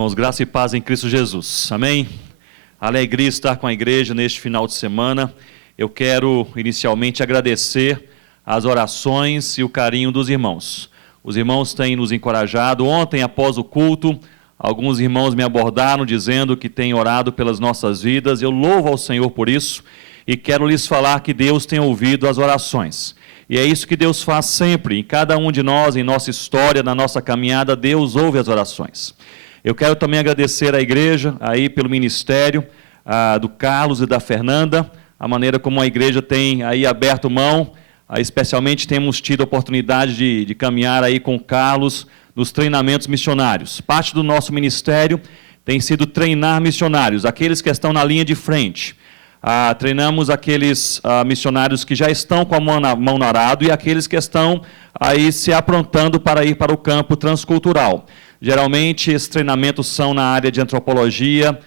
Irmãos, graça e paz em Cristo Jesus, amém? Alegria estar com a igreja neste final de semana. Eu quero inicialmente agradecer as orações e o carinho dos irmãos. Os irmãos têm nos encorajado. Ontem, após o culto, alguns irmãos me abordaram dizendo que têm orado pelas nossas vidas. Eu louvo ao Senhor por isso e quero lhes falar que Deus tem ouvido as orações. E é isso que Deus faz sempre, em cada um de nós, em nossa história, na nossa caminhada, Deus ouve as orações. Eu quero também agradecer à igreja, aí pelo ministério do Carlos e da Fernanda, a maneira como a igreja tem aí aberto mão, especialmente temos tido a oportunidade de caminhar aí com o Carlos nos treinamentos missionários. Parte do nosso ministério tem sido treinar missionários, aqueles que estão na linha de frente. Treinamos aqueles missionários que já estão com a mão no arado e aqueles que estão aí se aprontando para ir para o campo transcultural. Geralmente, esses treinamentos são na área de antropologia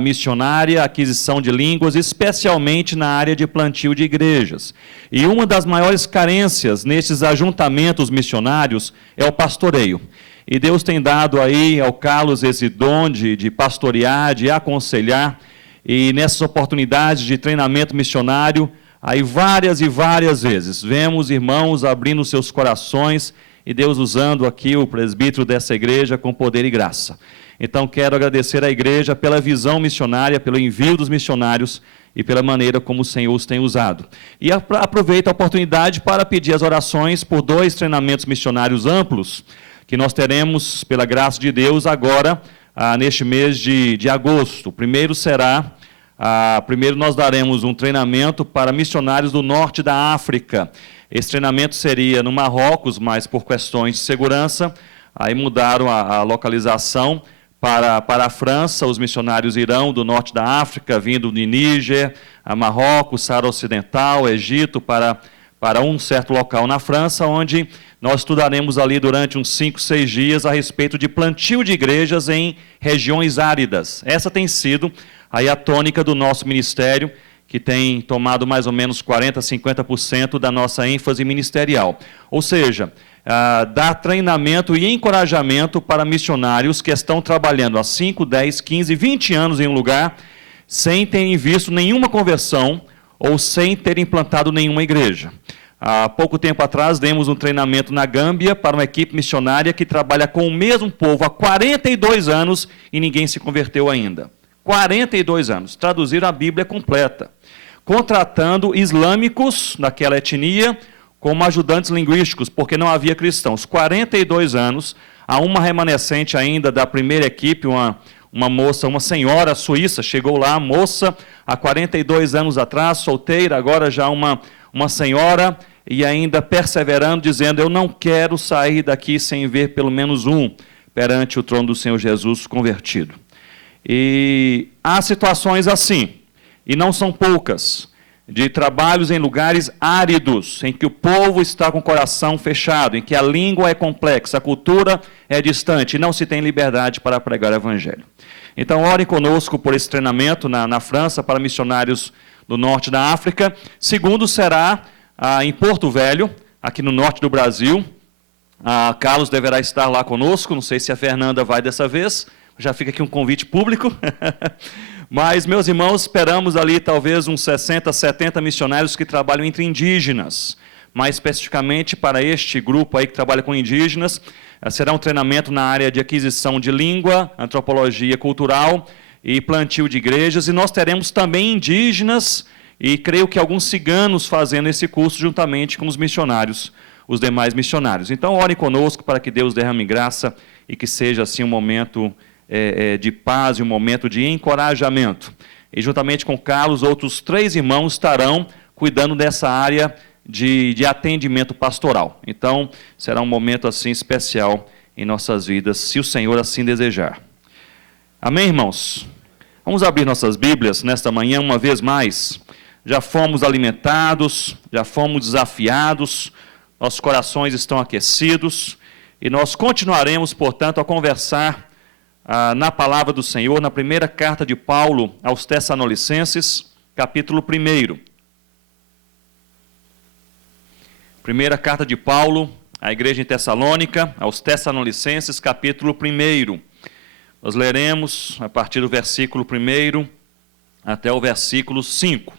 missionária, aquisição de línguas, especialmente na área de plantio de igrejas. E uma das maiores carências nesses ajuntamentos missionários é o pastoreio. E Deus tem dado aí ao Carlos esse dom de pastorear, de aconselhar, e nessas oportunidades de treinamento missionário, aí várias e várias vezes, vemos irmãos abrindo seus corações e Deus usando aqui o presbítero dessa igreja com poder e graça. Então, quero agradecer à igreja pela visão missionária, pelo envio dos missionários e pela maneira como o Senhor os tem usado. E aproveito a oportunidade para pedir as orações por 2 treinamentos missionários amplos, que nós teremos, pela graça de Deus, agora, neste mês de agosto. O primeiro será, primeiro nós daremos um treinamento para missionários do norte da África. Esse treinamento seria no Marrocos, mas por questões de segurança, aí mudaram a localização para a França. Os missionários irão do norte da África, vindo de Níger, a Marrocos, Saara Ocidental, Egito, para um certo local na França, onde nós estudaremos ali durante uns 5, 6 dias a respeito de plantio de igrejas em regiões áridas. Essa tem sido aí a tônica do nosso ministério, que tem tomado mais ou menos 40%, 50% da nossa ênfase ministerial. Ou seja, dar treinamento e encorajamento para missionários que estão trabalhando há 5, 10, 15, 20 anos em um lugar, sem terem visto nenhuma conversão ou sem terem plantado nenhuma igreja. Há pouco tempo atrás, demos um treinamento na Gâmbia para uma equipe missionária que trabalha com o mesmo povo há 42 anos e ninguém se converteu ainda. 42 anos. Traduziram a Bíblia completa. Contratando islâmicos daquela etnia como ajudantes linguísticos, porque não havia cristãos. 42 anos, há uma remanescente ainda da primeira equipe, uma moça, uma senhora suíça, chegou lá, moça, há 42 anos atrás, solteira, agora já uma senhora, e ainda perseverando, dizendo, eu não quero sair daqui sem ver pelo menos um perante o trono do Senhor Jesus convertido. E há situações assim, e não são poucas, de trabalhos em lugares áridos, em que o povo está com o coração fechado, em que a língua é complexa, a cultura é distante, e não se tem liberdade para pregar o evangelho. Então, orem conosco por esse treinamento na França, para missionários do norte da África. Segundo será em Porto Velho, aqui no norte do Brasil. Carlos deverá estar lá conosco, não sei se a Fernanda vai dessa vez, já fica aqui um convite público. Mas, meus irmãos, esperamos ali talvez uns 60, 70 missionários que trabalham entre indígenas. Mais especificamente para este grupo aí que trabalha com indígenas, será um treinamento na área de aquisição de língua, antropologia cultural e plantio de igrejas. E nós teremos também indígenas e creio que alguns ciganos fazendo esse curso juntamente com os missionários, os demais missionários. Então, orem conosco para que Deus derrame graça e que seja assim um momento de paz e um momento de encorajamento. E juntamente com Carlos, outros 3 irmãos estarão cuidando dessa área de atendimento pastoral. Então, será um momento assim especial em nossas vidas, se o Senhor assim desejar. Amém, irmãos? Vamos abrir nossas Bíblias nesta manhã uma vez mais. Já fomos alimentados, já fomos desafiados, nossos corações estão aquecidos, e nós continuaremos, portanto, a conversar na palavra do Senhor, na primeira carta de Paulo aos Tessalonicenses, capítulo 1. Primeira carta de Paulo à igreja em Tessalônica, aos Tessalonicenses, capítulo 1. Nós leremos a partir do versículo 1 até o versículo 5.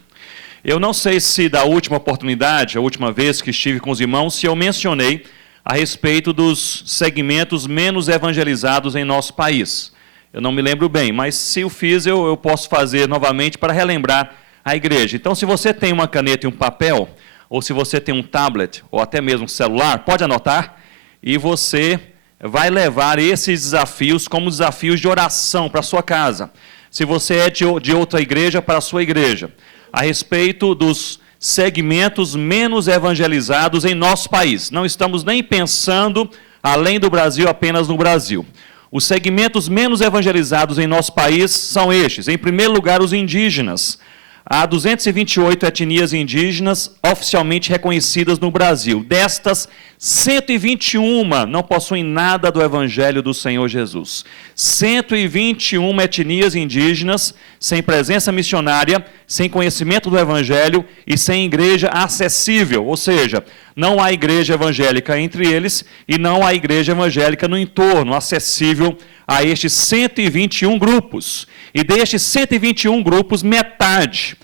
Eu não sei se da última oportunidade, a última vez que estive com os irmãos, se eu mencionei a respeito dos segmentos menos evangelizados em nosso país. Eu não me lembro bem, mas se eu fiz, eu posso fazer novamente para relembrar a igreja. Então, se você tem uma caneta e um papel, ou se você tem um tablet, ou até mesmo um celular, pode anotar, e você vai levar esses desafios como desafios de oração para a sua casa. Se você é de outra igreja, para a sua igreja, a respeito dos segmentos menos evangelizados em nosso país. Não estamos nem pensando além do Brasil, apenas no Brasil. Os segmentos menos evangelizados em nosso país são estes. Em primeiro lugar, os indígenas. Há 228 etnias indígenas oficialmente reconhecidas no Brasil. Destas, 121 não possuem nada do Evangelho do Senhor Jesus. 121 etnias indígenas, sem presença missionária, sem conhecimento do Evangelho e sem igreja acessível. Ou seja, não há igreja evangélica entre eles e não há igreja evangélica no entorno, acessível a estes 121 grupos. E destes 121 grupos, metade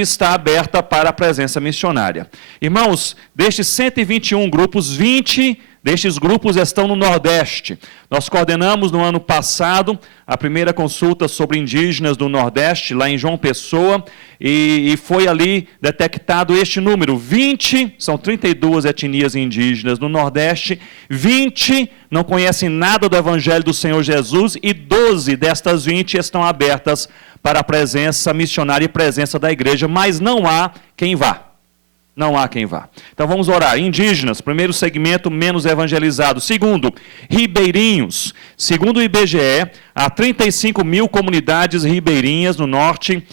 está aberta para a presença missionária. Irmãos, destes 121 grupos, 20 destes grupos estão no Nordeste. Nós coordenamos no ano passado a primeira consulta sobre indígenas do Nordeste, lá em João Pessoa, e foi ali detectado este número. 20, são 32 etnias indígenas no Nordeste, 20 não conhecem nada do Evangelho do Senhor Jesus, e 12 destas 20 estão abertas para a presença missionária e presença da igreja, mas não há quem vá. Não há quem vá. Então vamos orar. Indígenas, primeiro segmento menos evangelizado. Segundo, ribeirinhos. Segundo o IBGE, há 35 mil comunidades ribeirinhas no norte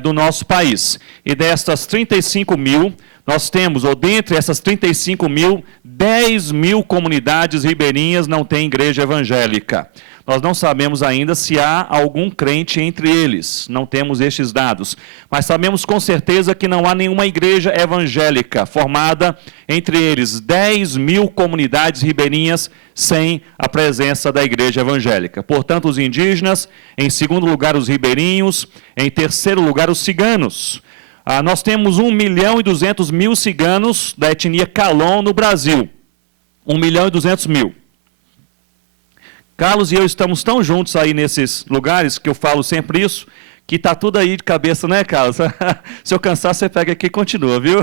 do nosso país. E destas 35 mil, nós temos, ou dentre essas 35 mil, 10 mil comunidades ribeirinhas não têm igreja evangélica. Nós não sabemos ainda se há algum crente entre eles, não temos estes dados. Mas sabemos com certeza que não há nenhuma igreja evangélica formada entre eles. 10 mil comunidades ribeirinhas sem a presença da igreja evangélica. Portanto, os indígenas, em segundo lugar os ribeirinhos, em terceiro lugar os ciganos. Nós temos 1.200.000 ciganos da etnia Calon no Brasil. 1.200.000. Carlos e eu estamos tão juntos aí nesses lugares, que eu falo sempre isso, que está tudo aí de cabeça, né, Carlos? Se eu cansar, você pega aqui e continua, viu?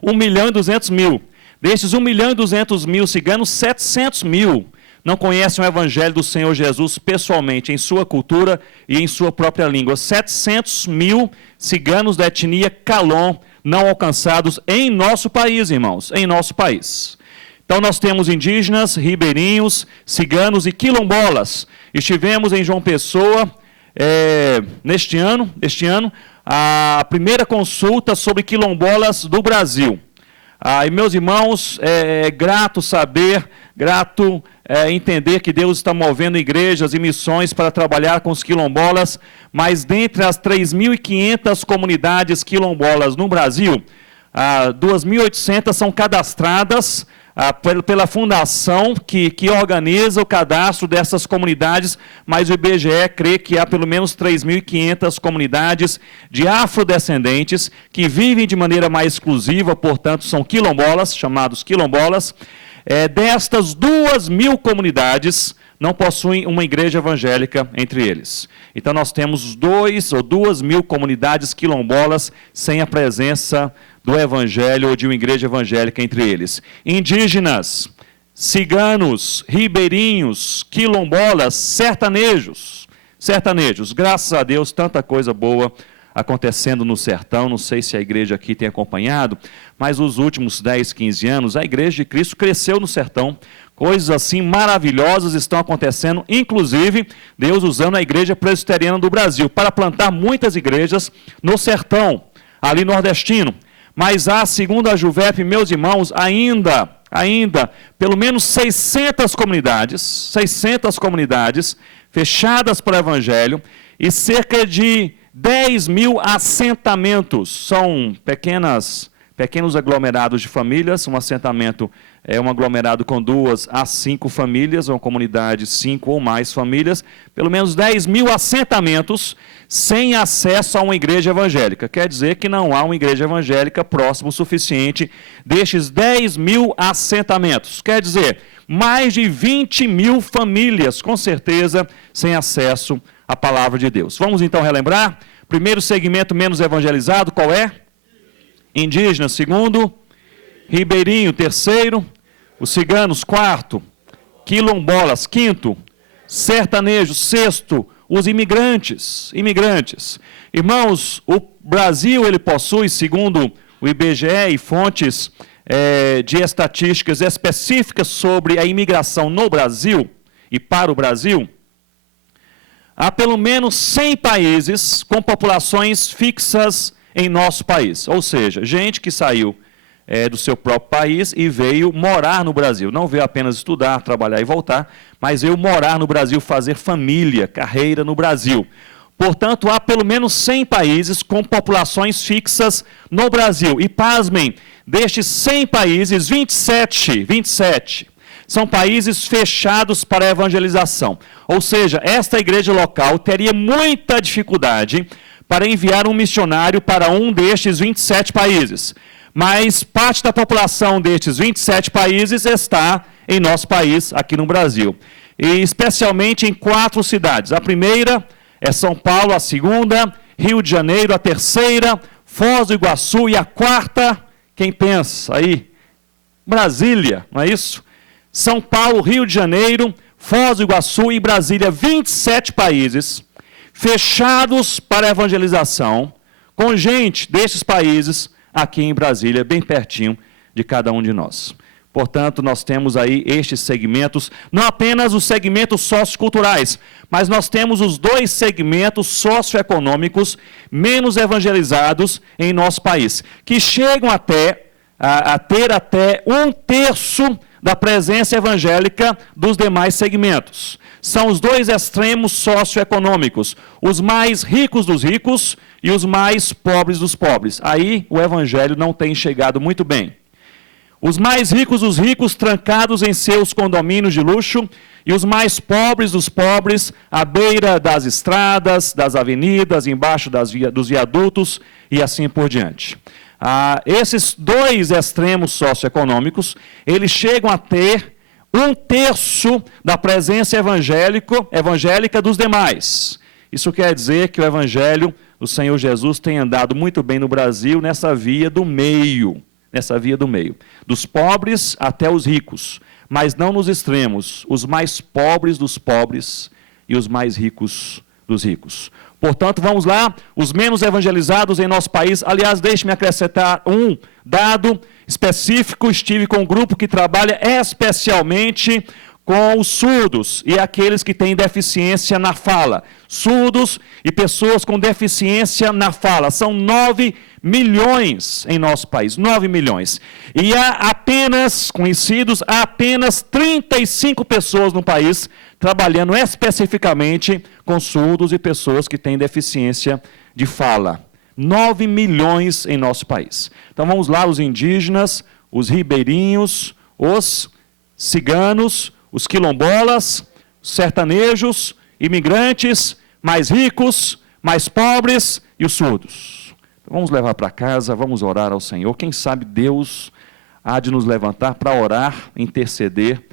1.200.000. Destes 1.200.000 ciganos, 700.000 não conhecem o Evangelho do Senhor Jesus pessoalmente, em sua cultura e em sua própria língua. 700.000 ciganos da etnia Calon não alcançados em nosso país, irmãos, em nosso país. Então nós temos indígenas, ribeirinhos, ciganos e quilombolas. Estivemos em João Pessoa neste ano, a primeira consulta sobre quilombolas do Brasil. E meus irmãos, é grato saber, entender que Deus está movendo igrejas e missões para trabalhar com os quilombolas, mas dentre as 3.500 comunidades quilombolas no Brasil, 2.800 são cadastradas pela fundação que organiza o cadastro dessas comunidades, mas o IBGE crê que há pelo menos 3.500 comunidades de afrodescendentes que vivem de maneira mais exclusiva, portanto são quilombolas, chamados quilombolas. Destas 2.000 comunidades não possuem uma igreja evangélica entre eles. Então nós temos 2.000 comunidades quilombolas sem a presença do evangelho ou de uma igreja evangélica entre eles. Indígenas, ciganos, ribeirinhos, quilombolas, sertanejos. Graças a Deus, tanta coisa boa acontecendo no sertão. Não sei se a igreja aqui tem acompanhado, mas os últimos 10, 15 anos, a igreja de Cristo cresceu no sertão. Coisas assim maravilhosas estão acontecendo, inclusive Deus usando a igreja presbiteriana do Brasil para plantar muitas igrejas no sertão, ali nordestino. Mas há, segundo a Juvep, meus irmãos, ainda, pelo menos 600 comunidades fechadas para o Evangelho e cerca de 10 mil assentamentos. São pequenas pequenos aglomerados de famílias. Um assentamento é um aglomerado com 2 a 5 famílias, uma comunidade 5 ou mais famílias, pelo menos 10 mil assentamentos sem acesso a uma igreja evangélica. Quer dizer que não há uma igreja evangélica próxima o suficiente destes 10 mil assentamentos. Quer dizer, mais de 20 mil famílias, com certeza, sem acesso à palavra de Deus. Vamos então relembrar? Primeiro segmento menos evangelizado, qual é? Indígenas. Segundo, ribeirinho. Terceiro, os ciganos. Quarto, quilombolas. Quinto, sertanejo. Sexto, os imigrantes. Irmãos, o Brasil ele possui, segundo o IBGE e fontes de estatísticas específicas sobre a imigração no Brasil e para o Brasil, há pelo menos 100 países com populações fixas em nosso país. Ou seja, gente que saiu do seu próprio país e veio morar no Brasil. Não veio apenas estudar, trabalhar e voltar, mas veio morar no Brasil, fazer família, carreira no Brasil. Portanto, há pelo menos 100 países com populações fixas no Brasil. E pasmem, destes 100 países, 27 são países fechados para a evangelização. Ou seja, esta igreja local teria muita dificuldade para enviar um missionário para um destes 27 países. Mas parte da população destes 27 países está em nosso país, aqui no Brasil. E especialmente em 4 cidades. A primeira é São Paulo, a segunda, Rio de Janeiro, a terceira, Foz do Iguaçu, e a quarta, quem pensa aí? Brasília, não é isso? São Paulo, Rio de Janeiro, Foz do Iguaçu e Brasília, 27 países fechados para a evangelização, com gente desses países aqui em Brasília, bem pertinho de cada um de nós. Portanto, nós temos aí estes segmentos, não apenas os segmentos socioculturais, mas nós temos os 2 segmentos socioeconômicos menos evangelizados em nosso país, que chegam a ter até 1/3 da presença evangélica dos demais segmentos. São os 2 extremos socioeconômicos, os mais ricos dos ricos e os mais pobres dos pobres. Aí o evangelho não tem chegado muito bem. Os mais ricos dos ricos trancados em seus condomínios de luxo e os mais pobres dos pobres à beira das estradas, das avenidas, embaixo dos viadutos e assim por diante. Esses 2 extremos socioeconômicos, eles chegam a ter 1/3 da presença evangélica dos demais. Isso quer dizer que o evangelho do Senhor Jesus tem andado muito bem no Brasil nessa via do meio, dos pobres até os ricos, mas não nos extremos, os mais pobres dos pobres e os mais ricos dos ricos. Portanto, vamos lá, os menos evangelizados em nosso país. Aliás, deixe-me acrescentar um dado específico. Estive com um grupo que trabalha especialmente com os surdos e aqueles que têm deficiência na fala. Surdos e pessoas com deficiência na fala. São 9 milhões em nosso país, 9 milhões. E há apenas 35 pessoas no país trabalhando especificamente com surdos e pessoas que têm deficiência de fala. 9 milhões em nosso país. Então vamos lá, os indígenas, os ribeirinhos, os ciganos, os quilombolas, os sertanejos, imigrantes, mais ricos, mais pobres e os surdos. Então, vamos levar para casa, vamos orar ao Senhor. Quem sabe Deus há de nos levantar para orar, interceder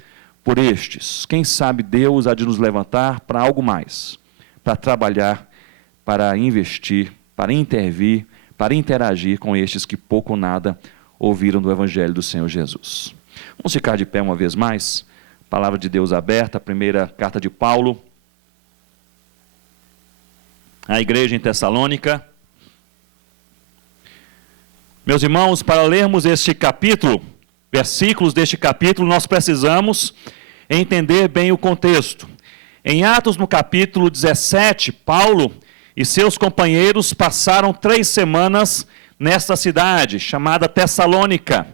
por estes. Quem sabe Deus há de nos levantar para algo mais, para trabalhar, para investir, para intervir, para interagir com estes que pouco ou nada ouviram do Evangelho do Senhor Jesus. Vamos ficar de pé uma vez mais. Palavra de Deus aberta, a primeira carta de Paulo à igreja em Tessalônica. Meus irmãos, para lermos este capítulo, versículos deste capítulo, nós precisamos entender bem o contexto. Em Atos, no capítulo 17, Paulo e seus companheiros passaram 3 semanas nesta cidade, chamada Tessalônica.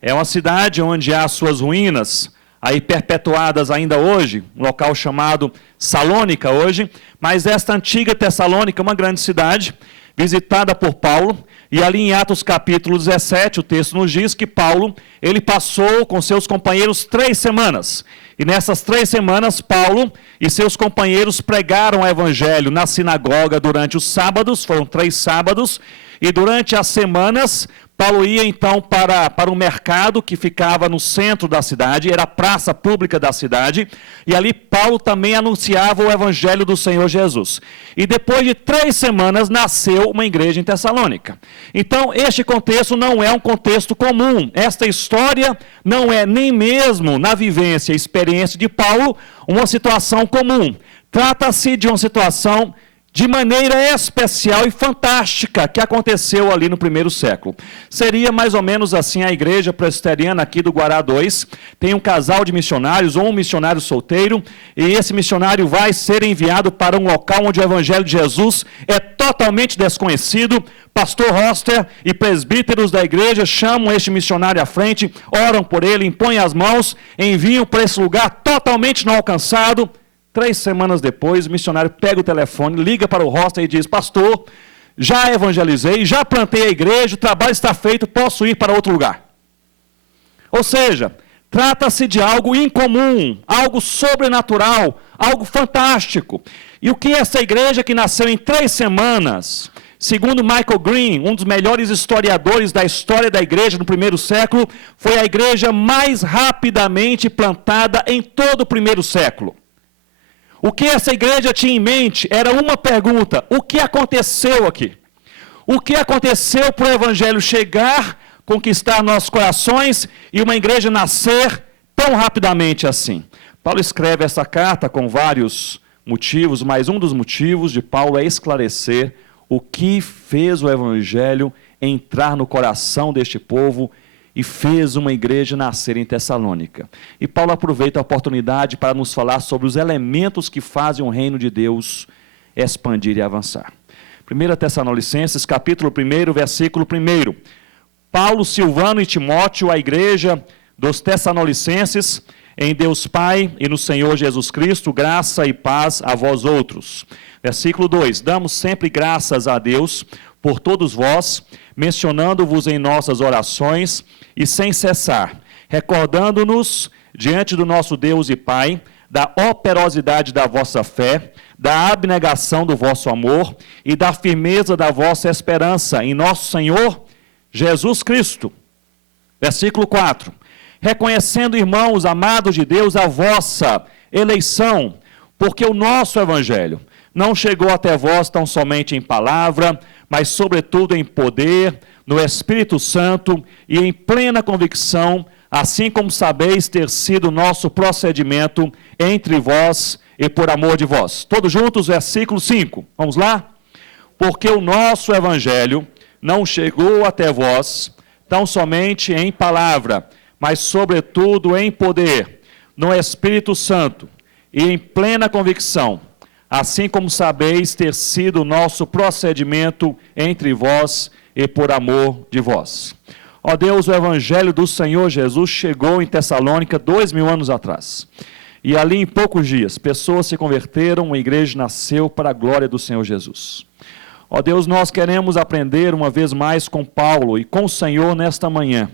É uma cidade onde há suas ruínas, aí perpetuadas ainda hoje, um local chamado Salônica hoje, mas esta antiga Tessalônica, uma grande cidade, visitada por Paulo, E ali em Atos capítulo 17, o texto nos diz que Paulo, ele passou com seus companheiros 3 semanas. E nessas 3 semanas, Paulo e seus companheiros pregaram o evangelho na sinagoga durante os sábados, foram 3 sábados, e durante as semanas, Paulo ia então para o mercado que ficava no centro da cidade, era a praça pública da cidade, e ali Paulo também anunciava o evangelho do Senhor Jesus. E depois de 3 semanas nasceu uma igreja em Tessalônica. Então este contexto não é um contexto comum, esta história não é nem mesmo na vivência e experiência de Paulo uma situação comum. Trata-se de uma situação de maneira especial e fantástica, que aconteceu ali no 1º século. Seria mais ou menos assim a igreja presbiteriana aqui do Guará 2, tem um casal de missionários, ou um missionário solteiro, e esse missionário vai ser enviado para um local onde o evangelho de Jesus é totalmente desconhecido. Pastor Roster e presbíteros da igreja chamam este missionário à frente, oram por ele, impõem as mãos, enviam para esse lugar totalmente não alcançado. 3 semanas depois, o missionário pega o telefone, liga para o Roster e diz: pastor, já evangelizei, já plantei a igreja, o trabalho está feito, posso ir para outro lugar. Ou seja, trata-se de algo incomum, algo sobrenatural, algo fantástico. E o que essa igreja que nasceu em 3 semanas, segundo Michael Green, um dos melhores historiadores da história da igreja no 1º século, foi a igreja mais rapidamente plantada em todo o 1º século. O que essa igreja tinha em mente era uma pergunta: o que aconteceu aqui? O que aconteceu para o evangelho chegar, conquistar nossos corações e uma igreja nascer tão rapidamente assim? Paulo escreve essa carta com vários motivos, mas um dos motivos de Paulo é esclarecer o que fez o evangelho entrar no coração deste povo e fez uma igreja nascer em Tessalônica. E Paulo aproveita a oportunidade para nos falar sobre os elementos que fazem o reino de Deus expandir e avançar. 1 Tessalonicenses, capítulo 1, versículo 1. Paulo, Silvano e Timóteo, a igreja dos Tessalonicenses, em Deus Pai e no Senhor Jesus Cristo, graça e paz a vós outros. Versículo 2. Damos sempre graças a Deus por todos vós, mencionando-vos em nossas orações e sem cessar, recordando-nos diante do nosso Deus e Pai, da operosidade da vossa fé, da abnegação do vosso amor e da firmeza da vossa esperança em nosso Senhor Jesus Cristo. Versículo 4. Reconhecendo, irmãos amados de Deus, a vossa eleição, porque o nosso evangelho não chegou até vós tão somente em palavra, mas sobretudo em poder, no Espírito Santo e em plena convicção, assim como sabeis ter sido o nosso procedimento entre vós e por amor de vós. Todos juntos, versículo 5. Vamos lá? Porque o nosso evangelho não chegou até vós tão somente em palavra, mas sobretudo em poder, no Espírito Santo e em plena convicção, assim como sabeis ter sido o nosso procedimento entre vós e por amor de vós. Ó Deus, o evangelho do Senhor Jesus chegou em Tessalônica 2000 anos atrás. E ali em poucos dias, pessoas se converteram, uma igreja nasceu para a glória do Senhor Jesus. Ó Deus, nós queremos aprender uma vez mais com Paulo e com o Senhor nesta manhã,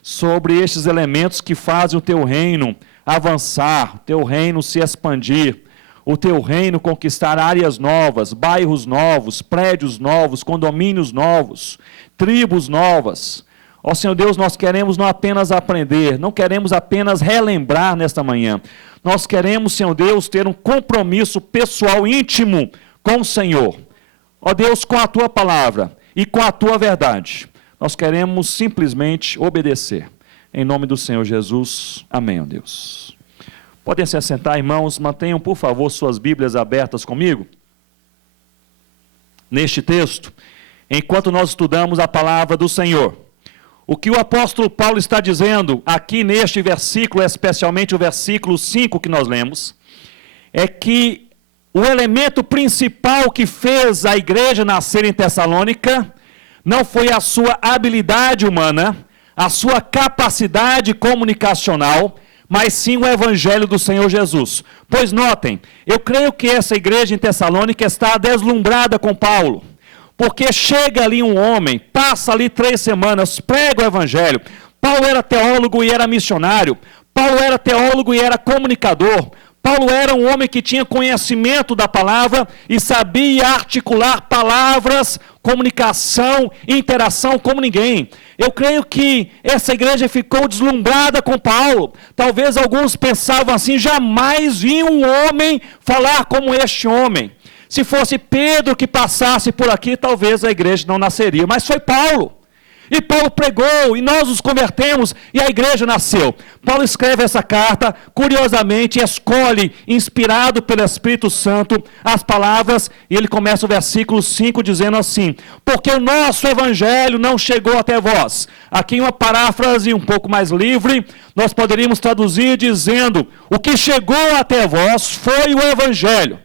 sobre estes elementos que fazem o teu reino avançar, o teu reino se expandir, o teu reino conquistar áreas novas, bairros novos, prédios novos, condomínios novos, tribos novas. Ó Senhor Deus, nós queremos não apenas aprender, não queremos apenas relembrar nesta manhã. Nós queremos, Senhor Deus, ter um compromisso pessoal íntimo com o Senhor. Ó Deus, com a tua palavra e com a tua verdade. Nós queremos simplesmente obedecer. Em nome do Senhor Jesus. Amém, ó Deus. Podem se assentar, irmãos, mantenham, por favor, suas Bíblias abertas comigo. Neste texto, enquanto nós estudamos a palavra do Senhor, o que o apóstolo Paulo está dizendo aqui neste versículo, especialmente o versículo 5 que nós lemos, é que o elemento principal que fez a igreja nascer em Tessalônica não foi a sua habilidade humana, a sua capacidade comunicacional, mas sim o evangelho do Senhor Jesus. Pois notem, eu creio que essa igreja em Tessalônica está deslumbrada com Paulo, porque chega ali um homem, passa ali 3 semanas, prega o evangelho. Paulo era teólogo e era missionário. Paulo era teólogo e era comunicador. Paulo era um homem que tinha conhecimento da palavra e sabia articular palavras, comunicação, interação como ninguém. Eu creio que essa igreja ficou deslumbrada com Paulo. Talvez alguns pensavam assim, jamais vi um homem falar como este homem. Se fosse Pedro que passasse por aqui, talvez a igreja não nasceria, mas foi Paulo. E Paulo pregou, e nós nos convertemos, e a igreja nasceu. Paulo escreve essa carta, curiosamente, escolhe, inspirado pelo Espírito Santo, as palavras, e ele começa o versículo 5 dizendo assim: porque o nosso evangelho não chegou até vós. Aqui em uma paráfrase um pouco mais livre, nós poderíamos traduzir dizendo: o que chegou até vós foi o evangelho.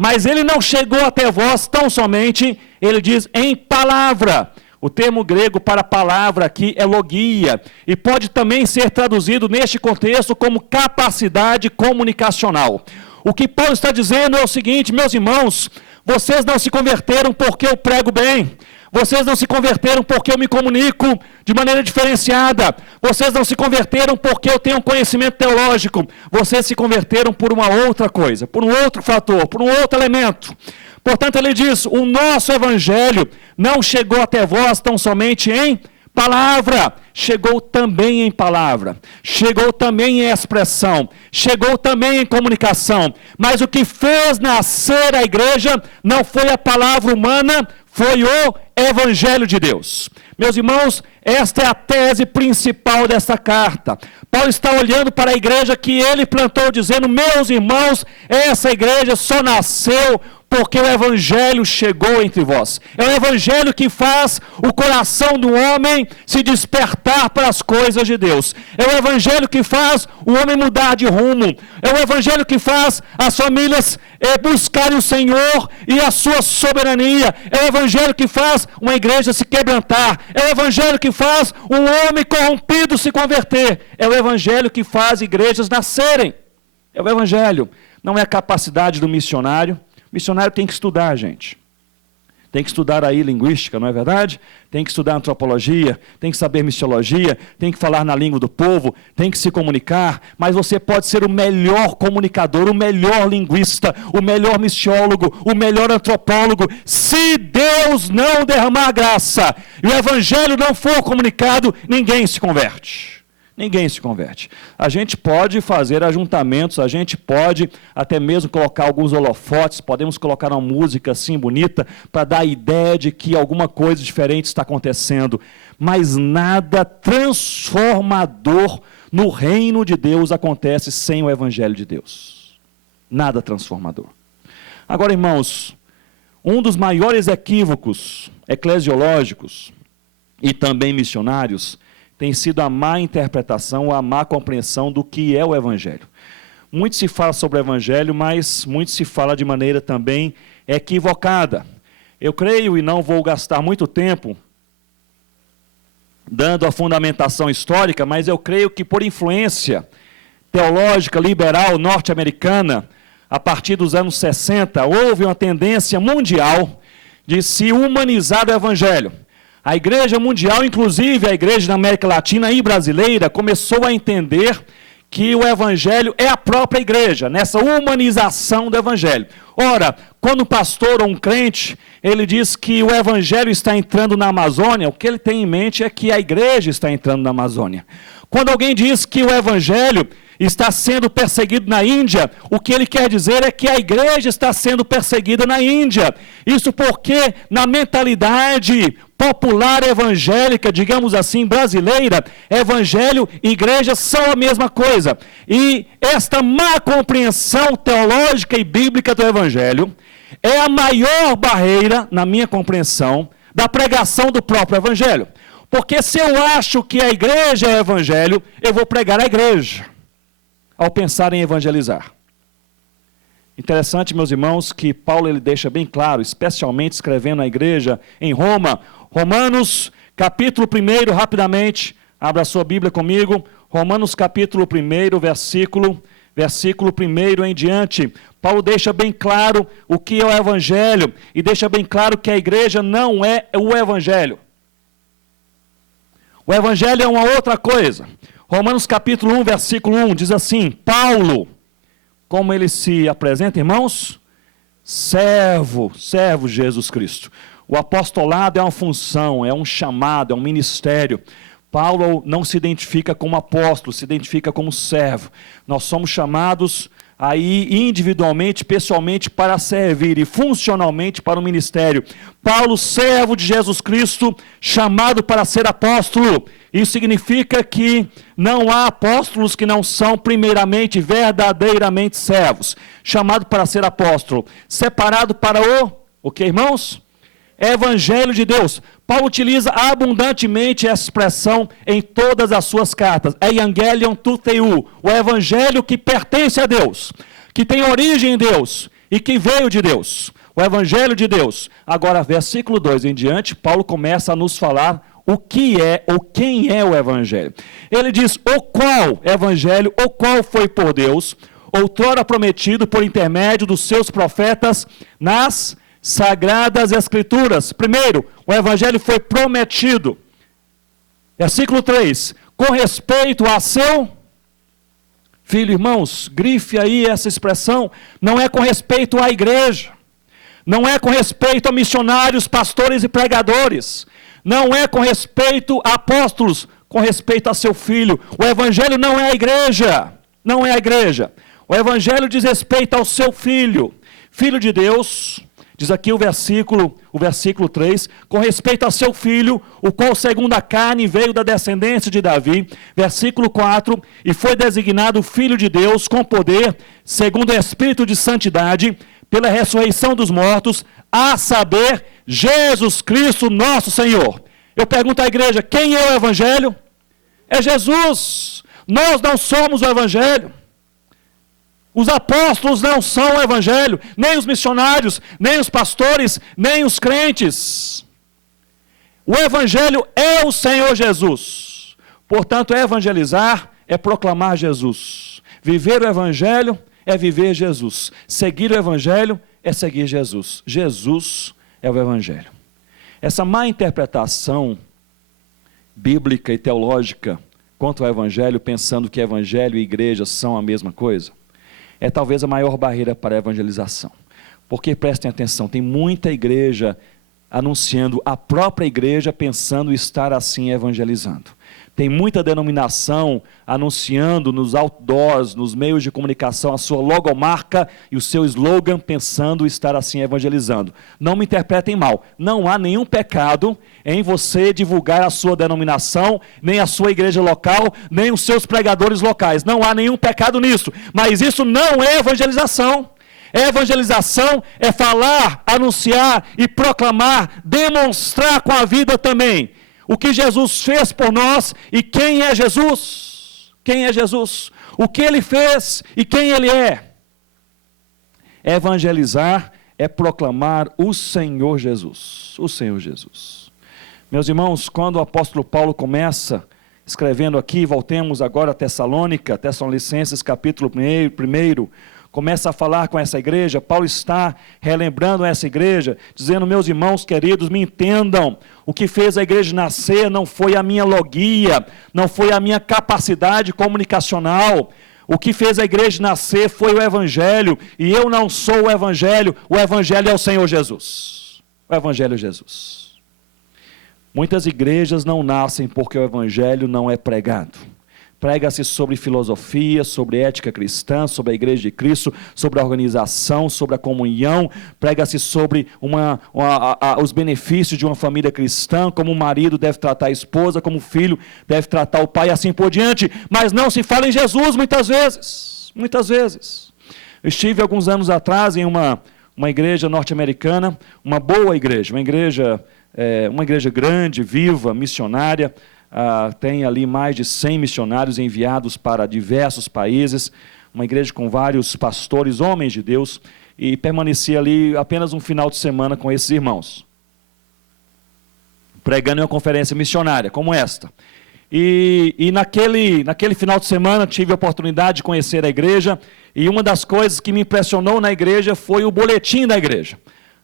Mas ele não chegou até vós tão somente, ele diz, em palavra. O termo grego para palavra aqui é logia, e pode também ser traduzido neste contexto como capacidade comunicacional. O que Paulo está dizendo é o seguinte, meus irmãos, vocês não se converteram porque eu prego bem, vocês não se converteram porque eu me comunico de maneira diferenciada, vocês não se converteram porque eu tenho conhecimento teológico, vocês se converteram por uma outra coisa, por um outro fator, por um outro elemento. Portanto, ele diz, o nosso evangelho não chegou até vós tão somente em palavra, chegou também em palavra, chegou também em expressão, chegou também em comunicação, mas o que fez nascer a igreja não foi a palavra humana, foi o evangelho de Deus. Meus irmãos, esta é a tese principal dessa carta. Paulo está olhando para a igreja que ele plantou, dizendo, meus irmãos, essa igreja só nasceu porque o evangelho chegou entre vós. É o evangelho que faz o coração do homem se despertar para as coisas de Deus. É o evangelho que faz o homem mudar de rumo. É o evangelho que faz as famílias buscarem o Senhor e a sua soberania. É o evangelho que faz uma igreja se quebrantar. É o evangelho que faz um homem corrompido se converter. É o evangelho que faz igrejas nascerem. É o evangelho. Não é a capacidade do missionário. O missionário tem que estudar, gente. Tem que estudar aí linguística, não é verdade? Tem que estudar antropologia, tem que saber missiologia, tem que falar na língua do povo, tem que se comunicar, mas você pode ser o melhor comunicador, o melhor linguista, o melhor missiólogo, o melhor antropólogo, se Deus não derramar graça e o evangelho não for comunicado, ninguém se converte. Ninguém se converte. A gente pode fazer ajuntamentos, a gente pode até mesmo colocar alguns holofotes, podemos colocar uma música assim bonita para dar a ideia de que alguma coisa diferente está acontecendo, mas nada transformador no reino de Deus acontece sem o evangelho de Deus. Nada transformador. Agora, irmãos, um dos maiores equívocos eclesiológicos e também missionários tem sido a má interpretação, a má compreensão do que é o evangelho. Muito se fala sobre o evangelho, mas muito se fala de maneira também equivocada. Eu creio, e não vou gastar muito tempo dando a fundamentação histórica, mas eu creio que por influência teológica liberal norte-americana, a partir dos anos 60, houve uma tendência mundial de se humanizar o evangelho. A igreja mundial, inclusive a igreja da América Latina e brasileira, começou a entender que o evangelho é a própria igreja, nessa humanização do evangelho. Ora, quando um pastor ou um crente, ele diz que o evangelho está entrando na Amazônia, o que ele tem em mente é que a igreja está entrando na Amazônia. Quando alguém diz que o evangelho está sendo perseguido na Índia, o que ele quer dizer é que a igreja está sendo perseguida na Índia. Isso porque na mentalidade popular evangélica, digamos assim, brasileira, evangelho e igreja são a mesma coisa. E esta má compreensão teológica e bíblica do evangelho é a maior barreira, na minha compreensão, da pregação do próprio evangelho. Porque se eu acho que a igreja é evangelho, eu vou pregar a igreja ao pensar em evangelizar. Interessante, meus irmãos, que Paulo ele deixa bem claro, especialmente escrevendo à igreja em Roma, Romanos, capítulo 1, rapidamente, abra a sua Bíblia comigo, Romanos capítulo 1, versículo 1 em diante, Paulo deixa bem claro o que é o Evangelho e deixa bem claro que a igreja não é o Evangelho. O Evangelho é uma outra coisa. Romanos capítulo 1, versículo 1 diz assim: Paulo, como ele se apresenta, irmãos? Servo de Jesus Cristo. O apostolado é uma função, é um chamado, é um ministério. Paulo não se identifica como apóstolo, se identifica como servo. Nós somos chamados aí individualmente, pessoalmente, para servir e funcionalmente para o ministério. Paulo, servo de Jesus Cristo, chamado para ser apóstolo. Isso significa que não há apóstolos que não são primeiramente, verdadeiramente servos. Chamado para ser apóstolo, separado para o que, irmãos? Evangelho de Deus. Paulo utiliza abundantemente essa expressão em todas as suas cartas. Evangelion tou theou, o evangelho que pertence a Deus, que tem origem em Deus e que veio de Deus. O evangelho de Deus. Agora, versículo 2 em diante, Paulo começa a nos falar o que é ou quem é o evangelho. Ele diz: o qual evangelho, o qual foi por Deus, outrora prometido por intermédio dos seus profetas nas Sagradas Escrituras. Primeiro, o Evangelho foi prometido. Versículo 3, com respeito a seu filho. Irmãos, grife aí essa expressão, não é com respeito à igreja, não é com respeito a missionários, pastores e pregadores, não é com respeito a apóstolos, com respeito a seu filho. O Evangelho não é a igreja, não é a igreja. O Evangelho diz respeito ao seu filho, filho de Deus. Diz aqui o versículo 3, com respeito a seu filho, o qual segundo a carne veio da descendência de Davi. Versículo 4, e foi designado filho de Deus com poder, segundo o Espírito de santidade, pela ressurreição dos mortos, a saber, Jesus Cristo nosso Senhor. Eu pergunto à igreja, quem é o Evangelho? É Jesus. Nós não somos o Evangelho. Os apóstolos não são o Evangelho, nem os missionários, nem os pastores, nem os crentes. O Evangelho é o Senhor Jesus. Portanto, evangelizar é proclamar Jesus. Viver o Evangelho é viver Jesus. Seguir o Evangelho é seguir Jesus. Jesus é o Evangelho. Essa má interpretação bíblica e teológica quanto ao Evangelho, pensando que Evangelho e igreja são a mesma coisa, é talvez a maior barreira para a evangelização. Porque, prestem atenção, tem muita igreja anunciando a própria igreja pensando estar assim evangelizando. Tem muita denominação anunciando nos outdoors, nos meios de comunicação, a sua logomarca e o seu slogan pensando estar assim evangelizando. Não me interpretem mal, não há nenhum pecado em você divulgar a sua denominação, nem a sua igreja local, nem os seus pregadores locais. Não há nenhum pecado nisso, mas isso não é evangelização. Evangelização é falar, anunciar e proclamar, demonstrar com a vida também o que Jesus fez por nós e quem é Jesus. Quem é Jesus? O que Ele fez e quem Ele é. Evangelizar é proclamar o Senhor Jesus. O Senhor Jesus. Meus irmãos, quando o apóstolo Paulo começa escrevendo aqui, voltemos agora a Tessalônica, Tessalonicenses capítulo 1, começa a falar com essa igreja. Paulo está relembrando essa igreja, dizendo: meus irmãos queridos, me entendam, o que fez a igreja nascer não foi a minha logia, não foi a minha capacidade comunicacional. O que fez a igreja nascer foi o Evangelho, e eu não sou o Evangelho é o Senhor Jesus. O Evangelho é Jesus. Muitas igrejas não nascem porque o Evangelho não é pregado. Prega-se sobre filosofia, sobre ética cristã, sobre a igreja de Cristo, sobre a organização, sobre a comunhão. Prega-se sobre os benefícios de uma família cristã, como o marido deve tratar a esposa, como o filho deve tratar o pai, e assim por diante. Mas não se fala em Jesus muitas vezes. Muitas vezes. Eu estive alguns anos atrás em uma igreja norte-americana, uma boa igreja, uma igreja grande, viva, missionária. Tem ali mais de 100 missionários enviados para diversos países, uma igreja com vários pastores, homens de Deus, e permaneci ali apenas um final de semana com esses irmãos, pregando em uma conferência missionária como esta. E naquele final de semana tive a oportunidade de conhecer a igreja, e uma das coisas que me impressionou na igreja foi o boletim da igreja.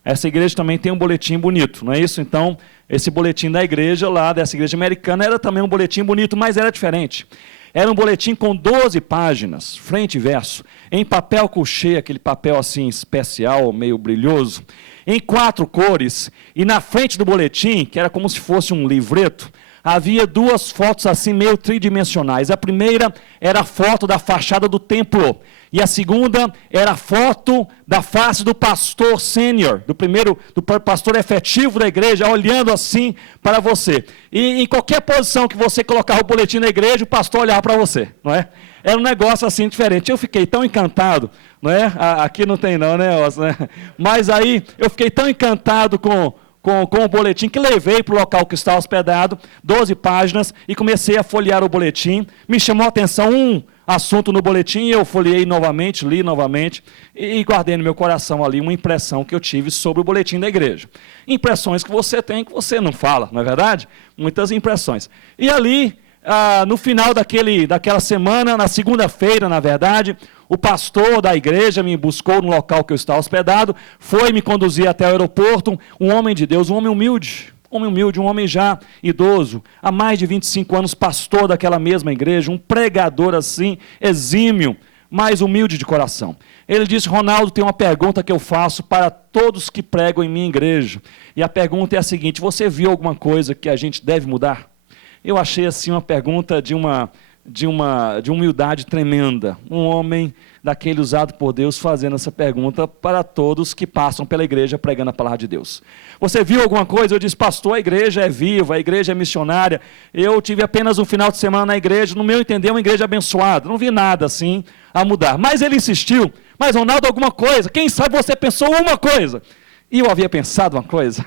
Essa igreja também tem um boletim bonito, não é isso? Então, esse boletim da igreja lá, dessa igreja americana, era também um boletim bonito, mas era diferente. Era um boletim com 12 páginas, frente e verso, em papel couché, aquele papel assim especial, meio brilhoso, em 4 cores, e na frente do boletim, que era como se fosse um livreto, havia 2 fotos assim meio tridimensionais. A primeira era a foto da fachada do templo, e a segunda era a foto da face do pastor sênior, do pastor efetivo da igreja, olhando assim para você. E em qualquer posição que você colocar o boletim na igreja, o pastor olhava para você, não é? Era um negócio assim diferente. Eu fiquei tão encantado, não é? Aqui não tem não, né, Oscar, né? Mas aí eu fiquei tão encantado com o boletim, que levei para o local que estava hospedado, 12 páginas, e comecei a folhear o boletim. Me chamou a atenção um assunto no boletim, eu folheei novamente, li novamente, e guardei no meu coração ali uma impressão que eu tive sobre o boletim da igreja. Impressões que você tem, que você não fala, não é verdade? Muitas impressões. E ali, no final daquela semana, na segunda-feira, na verdade, o pastor da igreja me buscou no local que eu estava hospedado, foi me conduzir até o aeroporto, um homem de Deus, um homem humilde, um homem já idoso, há mais de 25 anos, pastor daquela mesma igreja, um pregador assim, exímio, mas humilde de coração. Ele disse: Ronaldo, tem uma pergunta que eu faço para todos que pregam em minha igreja, e a pergunta é a seguinte: você viu alguma coisa que a gente deve mudar? Eu achei assim uma pergunta de humildade tremenda, um homem daquele usado por Deus fazendo essa pergunta para todos que passam pela igreja pregando a palavra de Deus. Você viu alguma coisa? Eu disse: pastor, a igreja é viva, a igreja é missionária, eu tive apenas um final de semana na igreja, no meu entender uma igreja abençoada, não vi nada assim a mudar. Mas ele insistiu: mas Ronaldo, alguma coisa, quem sabe você pensou uma coisa? E eu havia pensado uma coisa.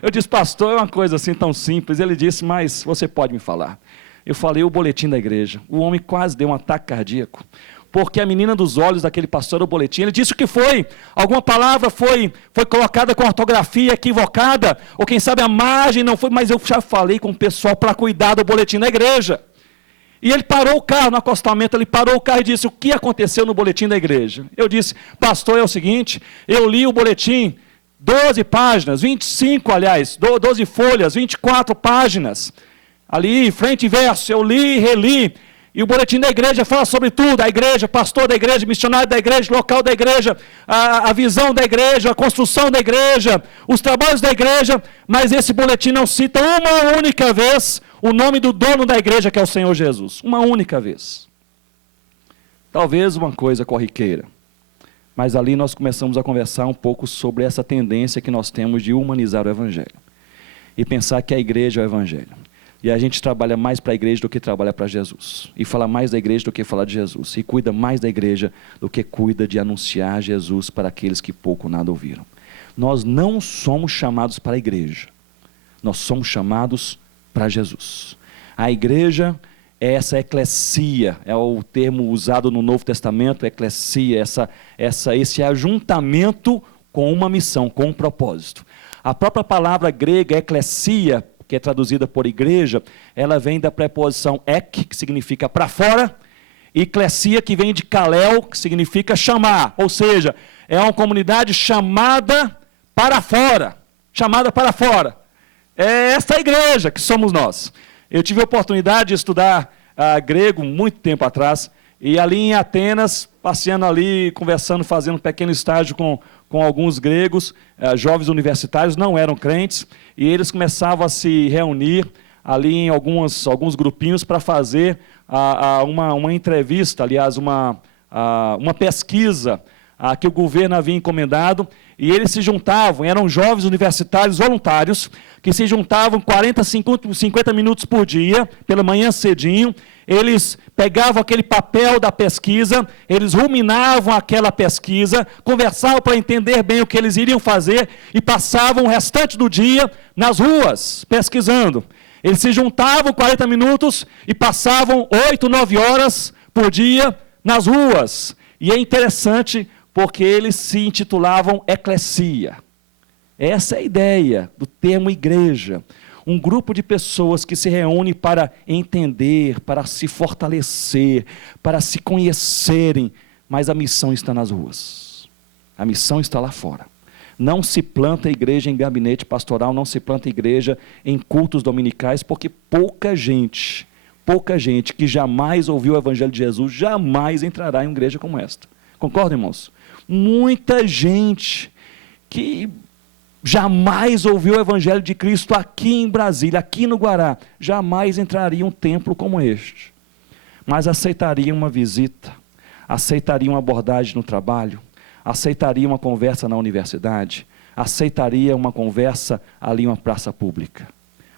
Eu disse: pastor, é uma coisa assim tão simples. Ele disse: mas você pode me falar. Eu falei o boletim da igreja. O homem quase deu um ataque cardíaco, porque a menina dos olhos daquele pastor era o boletim. Ele disse o que foi. Alguma palavra foi colocada com ortografia equivocada, ou quem sabe a margem não foi, mas eu já falei com o pessoal para cuidar do boletim da igreja. E ele parou o carro no acostamento, ele parou o carro e disse: o que aconteceu no boletim da igreja? Eu disse: pastor, é o seguinte, eu li o boletim, 12 páginas, 25, aliás, 12 folhas, 24 páginas, ali, frente e verso, eu li e reli, e o boletim da igreja fala sobre tudo, a igreja, pastor da igreja, missionário da igreja, local da igreja, a visão da igreja, a construção da igreja, os trabalhos da igreja, mas esse boletim não cita uma única vez o nome do dono da igreja, que é o Senhor Jesus, uma única vez. Talvez uma coisa corriqueira, mas ali nós começamos a conversar um pouco sobre essa tendência que nós temos de humanizar o evangelho, e pensar que a igreja é o evangelho. E a gente trabalha mais para a igreja do que trabalha para Jesus. E fala mais da igreja do que fala de Jesus. E cuida mais da igreja do que cuida de anunciar Jesus para aqueles que pouco ou nada ouviram. Nós não somos chamados para a igreja. Nós somos chamados para Jesus. A igreja é essa eclesia, é o termo usado no Novo Testamento, eclesia, esse ajuntamento com uma missão, com um propósito. A própria palavra grega, eclesia, que é traduzida por igreja, ela vem da preposição ek, que significa para fora, e eclesia, que vem de kalel, que significa chamar, ou seja, é uma comunidade chamada para fora, é esta igreja que somos nós. Eu tive a oportunidade de estudar grego muito tempo atrás, e ali em Atenas, passeando ali, conversando, fazendo um pequeno estágio com alguns gregos, jovens universitários, não eram crentes, e eles começavam a se reunir ali em alguns grupinhos para fazer uma entrevista, aliás, uma pesquisa que o governo havia encomendado, e eles se juntavam, eram jovens universitários voluntários, que se juntavam 40, 50 minutos por dia, pela manhã cedinho. Eles pegavam aquele papel da pesquisa, eles ruminavam aquela pesquisa, conversavam para entender bem o que eles iriam fazer, e passavam o restante do dia nas ruas, pesquisando. Eles se juntavam 40 minutos e passavam 8, 9 horas por dia nas ruas. E é interessante porque eles se intitulavam eclesia. Essa é a ideia do termo igreja. um grupo de pessoas que se reúne para entender, para se fortalecer, para se conhecerem, mas a missão está nas ruas, a missão está lá fora. Não se planta igreja em gabinete pastoral, não se planta igreja em cultos dominicais, porque pouca gente que jamais ouviu o evangelho de Jesus, jamais entrará em uma igreja como esta. Concordam, irmãos? Muita gente que jamais ouviu o evangelho de Cristo aqui em Brasília, aqui no Guará, jamais entraria em um templo como este, mas aceitaria uma visita, aceitaria uma abordagem no trabalho, aceitaria uma conversa na universidade, aceitaria uma conversa ali em uma praça pública.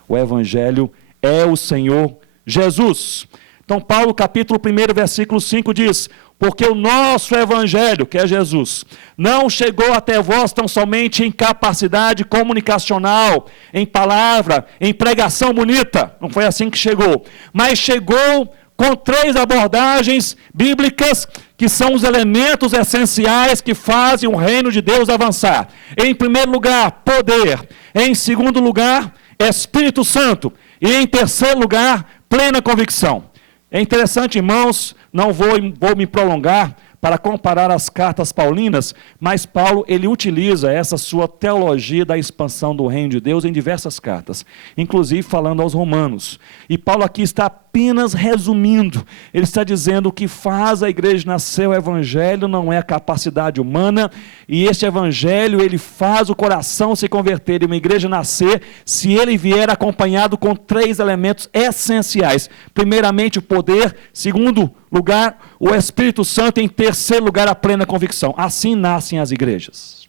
O evangelho é o Senhor Jesus. Então Paulo, capítulo 1, versículo 5 diz: porque o nosso evangelho, que é Jesus, não chegou até vós tão somente em capacidade comunicacional, em palavra, em pregação bonita, não foi assim que chegou, mas chegou com 3 abordagens bíblicas, que são os elementos essenciais que fazem o reino de Deus avançar. Em primeiro lugar, poder. Em segundo lugar, Espírito Santo. E em terceiro lugar, plena convicção. É interessante, irmãos, não vou me prolongar para comparar as cartas paulinas, mas Paulo, ele utiliza essa sua teologia da expansão do reino de Deus em diversas cartas, inclusive falando aos romanos. E Paulo aqui está apenas resumindo, ele está dizendo: o que faz a igreja nascer, o evangelho não é a capacidade humana, e este evangelho, ele faz o coração se converter e uma igreja nascer, se ele vier acompanhado com 3 elementos essenciais: primeiramente o poder, segundo lugar o Espírito Santo, em terceiro lugar a plena convicção. Assim nascem as igrejas.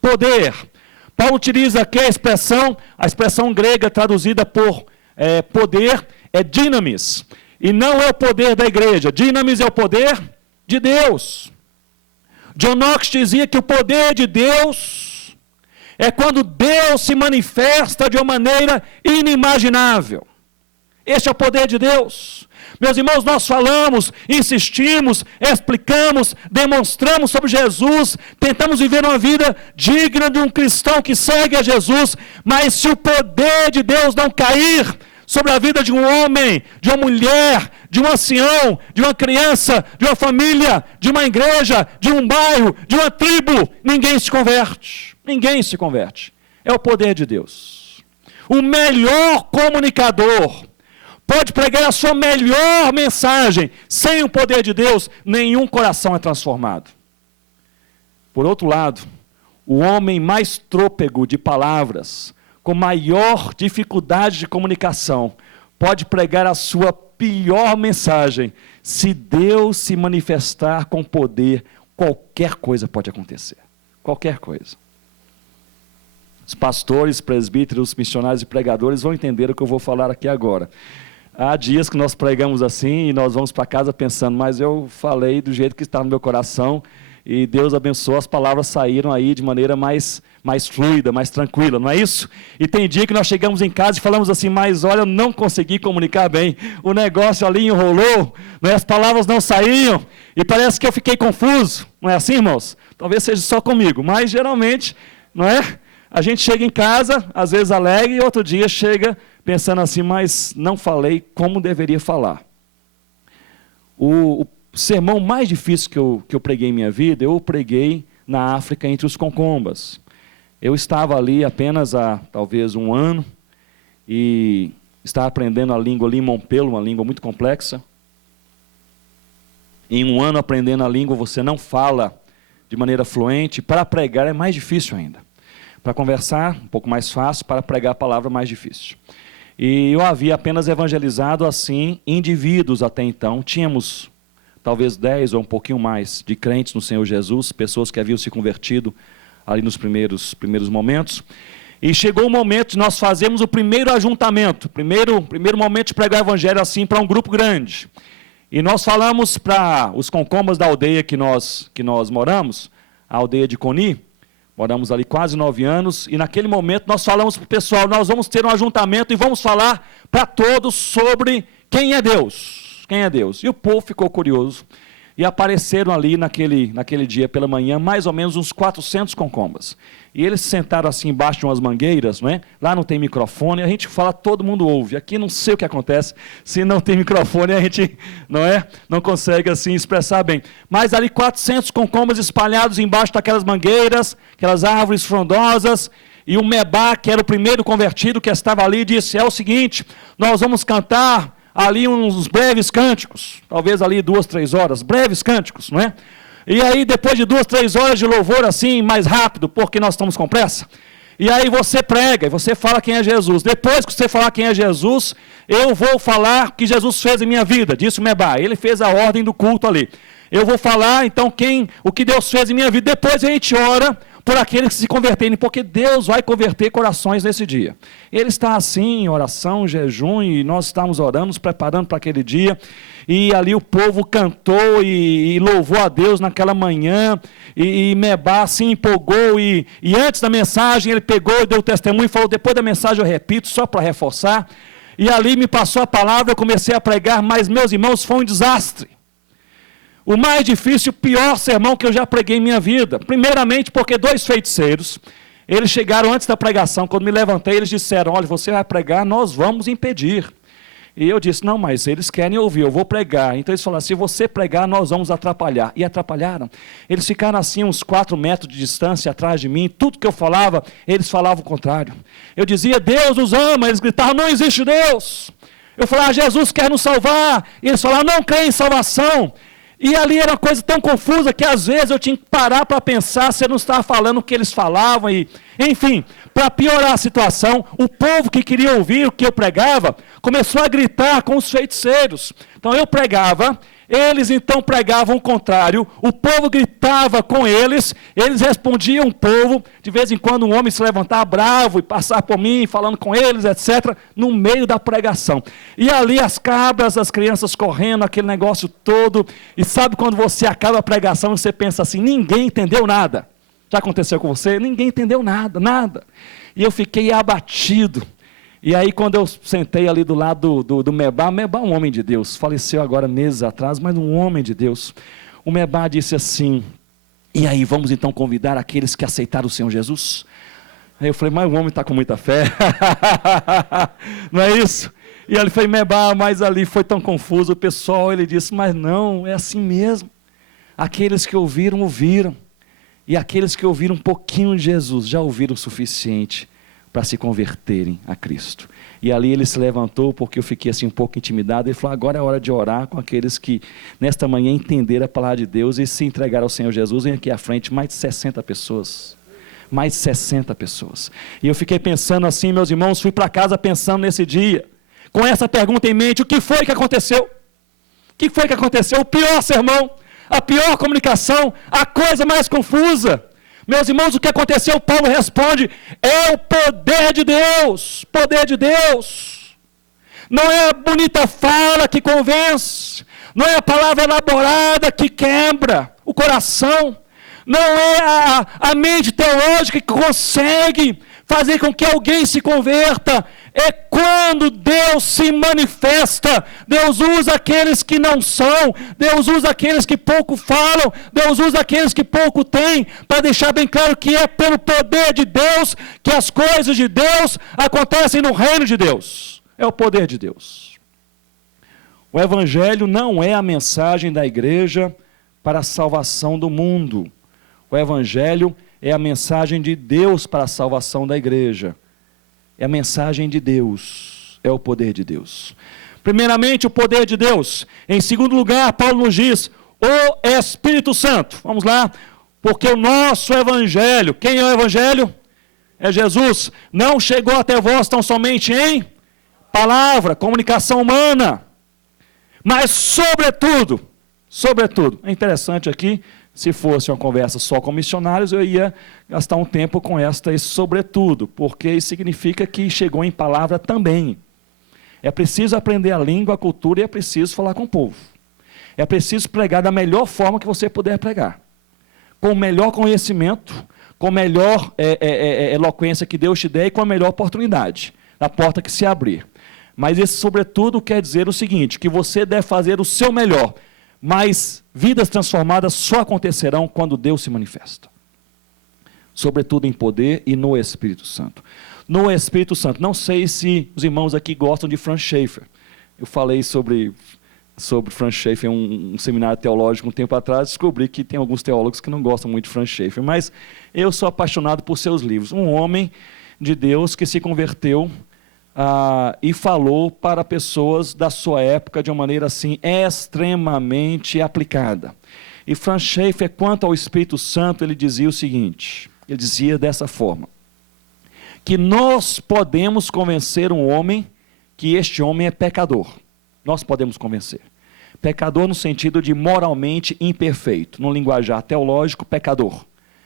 Poder. Paulo utiliza aqui a expressão grega traduzida por poder é dinamis, e não é o poder da igreja. Dinamis é o poder de Deus. John Knox dizia que o poder de Deus é quando Deus se manifesta de uma maneira inimaginável. Este é o poder de Deus. Meus irmãos, nós falamos, insistimos, explicamos, demonstramos sobre Jesus, tentamos viver uma vida digna de um cristão que segue a Jesus, mas se o poder de Deus não cair sobre a vida de um homem, de uma mulher, de um ancião, de uma criança, de uma família, de uma igreja, de um bairro, de uma tribo, ninguém se converte. Ninguém se converte. É o poder de Deus. O melhor comunicador pode pregar a sua melhor mensagem, sem o poder de Deus, nenhum coração é transformado. Por outro lado, o homem mais trôpego de palavras, com maior dificuldade de comunicação, pode pregar a sua pior mensagem. Se Deus se manifestar com poder, qualquer coisa pode acontecer. Qualquer coisa. Os pastores, presbíteros, missionários e pregadores vão entender o que eu vou falar aqui agora. Há dias que nós pregamos assim e nós vamos para casa pensando: mas eu falei do jeito que está no meu coração e Deus abençoou, as palavras saíram aí de maneira mais fluida, mais tranquila, não é isso? E tem dia que nós chegamos em casa e falamos assim: mas olha, eu não consegui comunicar bem, o negócio ali enrolou, não é? As palavras não saíam e parece que eu fiquei confuso, não é assim, irmãos? Talvez seja só comigo, mas geralmente, não é? A gente chega em casa, às vezes alegre, e outro dia chega pensando assim: mas não falei como deveria falar. O sermão mais difícil que eu preguei em minha vida, eu preguei na África, entre os Concombas. Eu estava ali apenas há talvez um ano, e estava aprendendo a língua ali em Montpelo, uma língua muito complexa. Em um ano aprendendo a língua, você não fala de maneira fluente. Para pregar é mais difícil ainda. Para conversar, um pouco mais fácil; para pregar a palavra, mais difícil. E eu havia apenas evangelizado assim indivíduos até então. Tínhamos talvez 10 ou um pouquinho mais de crentes no Senhor Jesus, pessoas que haviam se convertido ali nos primeiros momentos. E chegou o momento de nós fazermos o primeiro ajuntamento, primeiro momento de pregar o evangelho assim para um grupo grande. E nós falamos para os concombas da aldeia que nós moramos, a aldeia de Coni. Moramos ali quase 9 anos, e naquele momento nós falamos para o pessoal: nós vamos ter um ajuntamento e vamos falar para todos sobre quem é Deus. Quem é Deus? E o povo ficou curioso. e apareceram ali naquele dia pela manhã, mais ou menos uns 400 concombas. E eles se sentaram assim embaixo de umas mangueiras, não é? Lá não tem microfone, a gente fala, todo mundo ouve. Aqui não sei o que acontece, se não tem microfone a gente, não consegue assim expressar bem. Mas ali 400 concombas espalhados embaixo daquelas mangueiras, aquelas árvores frondosas, e o Mebá, que era o primeiro convertido que estava ali, disse, é o seguinte, nós vamos cantar ali uns breves cânticos, talvez ali 2, 3 horas, breves cânticos, não é? E aí depois de 2, 3 horas de louvor assim, mais rápido, porque nós estamos com pressa, e aí você prega, e você fala quem é Jesus. Depois que você falar quem é Jesus, eu vou falar o que Jesus fez em minha vida, disse o Mebá, ele fez a ordem do culto ali. Eu vou falar então o que Deus fez em minha vida, depois a gente ora por aqueles que se converterem, porque Deus vai converter corações nesse dia. Ele está assim, em oração, jejum, e nós estamos orando, nos preparando para aquele dia, e ali o povo cantou e louvou a Deus naquela manhã, e Mebá se empolgou, e antes da mensagem ele pegou e deu testemunho, e falou, depois da mensagem eu repito, só para reforçar, e ali me passou a palavra, eu comecei a pregar, mas meus irmãos, foi um desastre. O mais difícil, o pior sermão que eu já preguei em minha vida. Primeiramente porque 2 feiticeiros, eles chegaram antes da pregação, quando me levantei, eles disseram, olha, você vai pregar, nós vamos impedir. E eu disse, não, mas eles querem ouvir, eu vou pregar. Então eles falaram, se você pregar, nós vamos atrapalhar. E atrapalharam. Eles ficaram assim, uns 4 metros de distância atrás de mim, tudo que eu falava, eles falavam o contrário. Eu dizia, Deus nos ama, eles gritavam, não existe Deus. Eu falava, Jesus quer nos salvar. E eles falavam, não creem em salvação. E ali era uma coisa tão confusa que às vezes eu tinha que parar para pensar se eu não estava falando o que eles falavam. Enfim, para piorar a situação, o povo que queria ouvir o que eu pregava, começou a gritar com os feiticeiros. Então eu pregava, eles então pregavam o contrário, o povo gritava com eles respondiam o povo, de vez em quando um homem se levantava bravo e passava por mim, falando com eles, etc., no meio da pregação. E ali as cabras, as crianças correndo, aquele negócio todo, e sabe quando você acaba a pregação e você pensa assim, ninguém entendeu nada. Já aconteceu com você? Ninguém entendeu nada, nada. E eu fiquei abatido. E aí quando eu sentei ali do lado do Mebá, Mebá é um homem de Deus, faleceu agora meses atrás, mas um homem de Deus. O Mebá disse assim, e aí vamos então convidar aqueles que aceitaram o Senhor Jesus? Aí eu falei, mas o homem está com muita fé, não é isso? E ele falou, Mebá, mas ali foi tão confuso, o pessoal, ele disse, mas não, é assim mesmo. Aqueles que ouviram, ouviram. E aqueles que ouviram um pouquinho de Jesus, já ouviram o suficiente para se converterem a Cristo. E ali ele se levantou, porque eu fiquei assim um pouco intimidado, ele falou, agora é hora de orar com aqueles que nesta manhã entenderam a palavra de Deus e se entregaram ao Senhor Jesus. Vem aqui à frente, mais de 60 pessoas. Mais de 60 pessoas. E eu fiquei pensando assim, meus irmãos, fui para casa pensando nesse dia, com essa pergunta em mente, o que foi que aconteceu? O que foi que aconteceu? O pior sermão, a pior comunicação, a coisa mais confusa. Meus irmãos, o que aconteceu? Paulo responde, é o poder de Deus, poder de Deus. Não é a bonita fala que convence, não é a palavra elaborada que quebra o coração, não é a mente teológica que consegue fazer com que alguém se converta. É quando Deus se manifesta. Deus usa aqueles que não são, Deus usa aqueles que pouco falam, Deus usa aqueles que pouco têm, para deixar bem claro que é pelo poder de Deus que as coisas de Deus acontecem no reino de Deus. É o poder de Deus. O Evangelho não é a mensagem da igreja para a salvação do mundo. O Evangelho é a mensagem de Deus para a salvação da igreja. É a mensagem de Deus, é o poder de Deus. Primeiramente, o poder de Deus. Em segundo lugar, Paulo nos diz, o Espírito Santo. Vamos lá, porque o nosso Evangelho, quem é o Evangelho? É Jesus. Não chegou até vós tão somente em palavra, comunicação humana, mas sobretudo, é interessante aqui, se fosse uma conversa só com missionários, eu ia gastar um tempo com esse sobretudo, porque isso significa que chegou em palavra também. É preciso aprender a língua, a cultura, e é preciso falar com o povo. É preciso pregar da melhor forma que você puder pregar. Com o melhor conhecimento, com a melhor eloquência que Deus te der e com a melhor oportunidade, na porta que se abrir. Mas esse sobretudo quer dizer o seguinte, que você deve fazer o seu melhor, mas vidas transformadas só acontecerão quando Deus se manifesta. Sobretudo em poder e no Espírito Santo. No Espírito Santo. Não sei se os irmãos aqui gostam de Franz Schaeffer. Eu falei sobre Franz Schaeffer em um seminário teológico um tempo atrás, descobri que tem alguns teólogos que não gostam muito de Franz Schaeffer, mas eu sou apaixonado por seus livros. Um homem de Deus que se converteu e falou para pessoas da sua época de uma maneira assim extremamente aplicada. E Franz Schaeffer, quanto ao Espírito Santo, ele dizia o seguinte, ele dizia dessa forma, que nós podemos convencer um homem que este homem é pecador. Nós podemos convencer. Pecador no sentido de moralmente imperfeito. No linguajar teológico, pecador.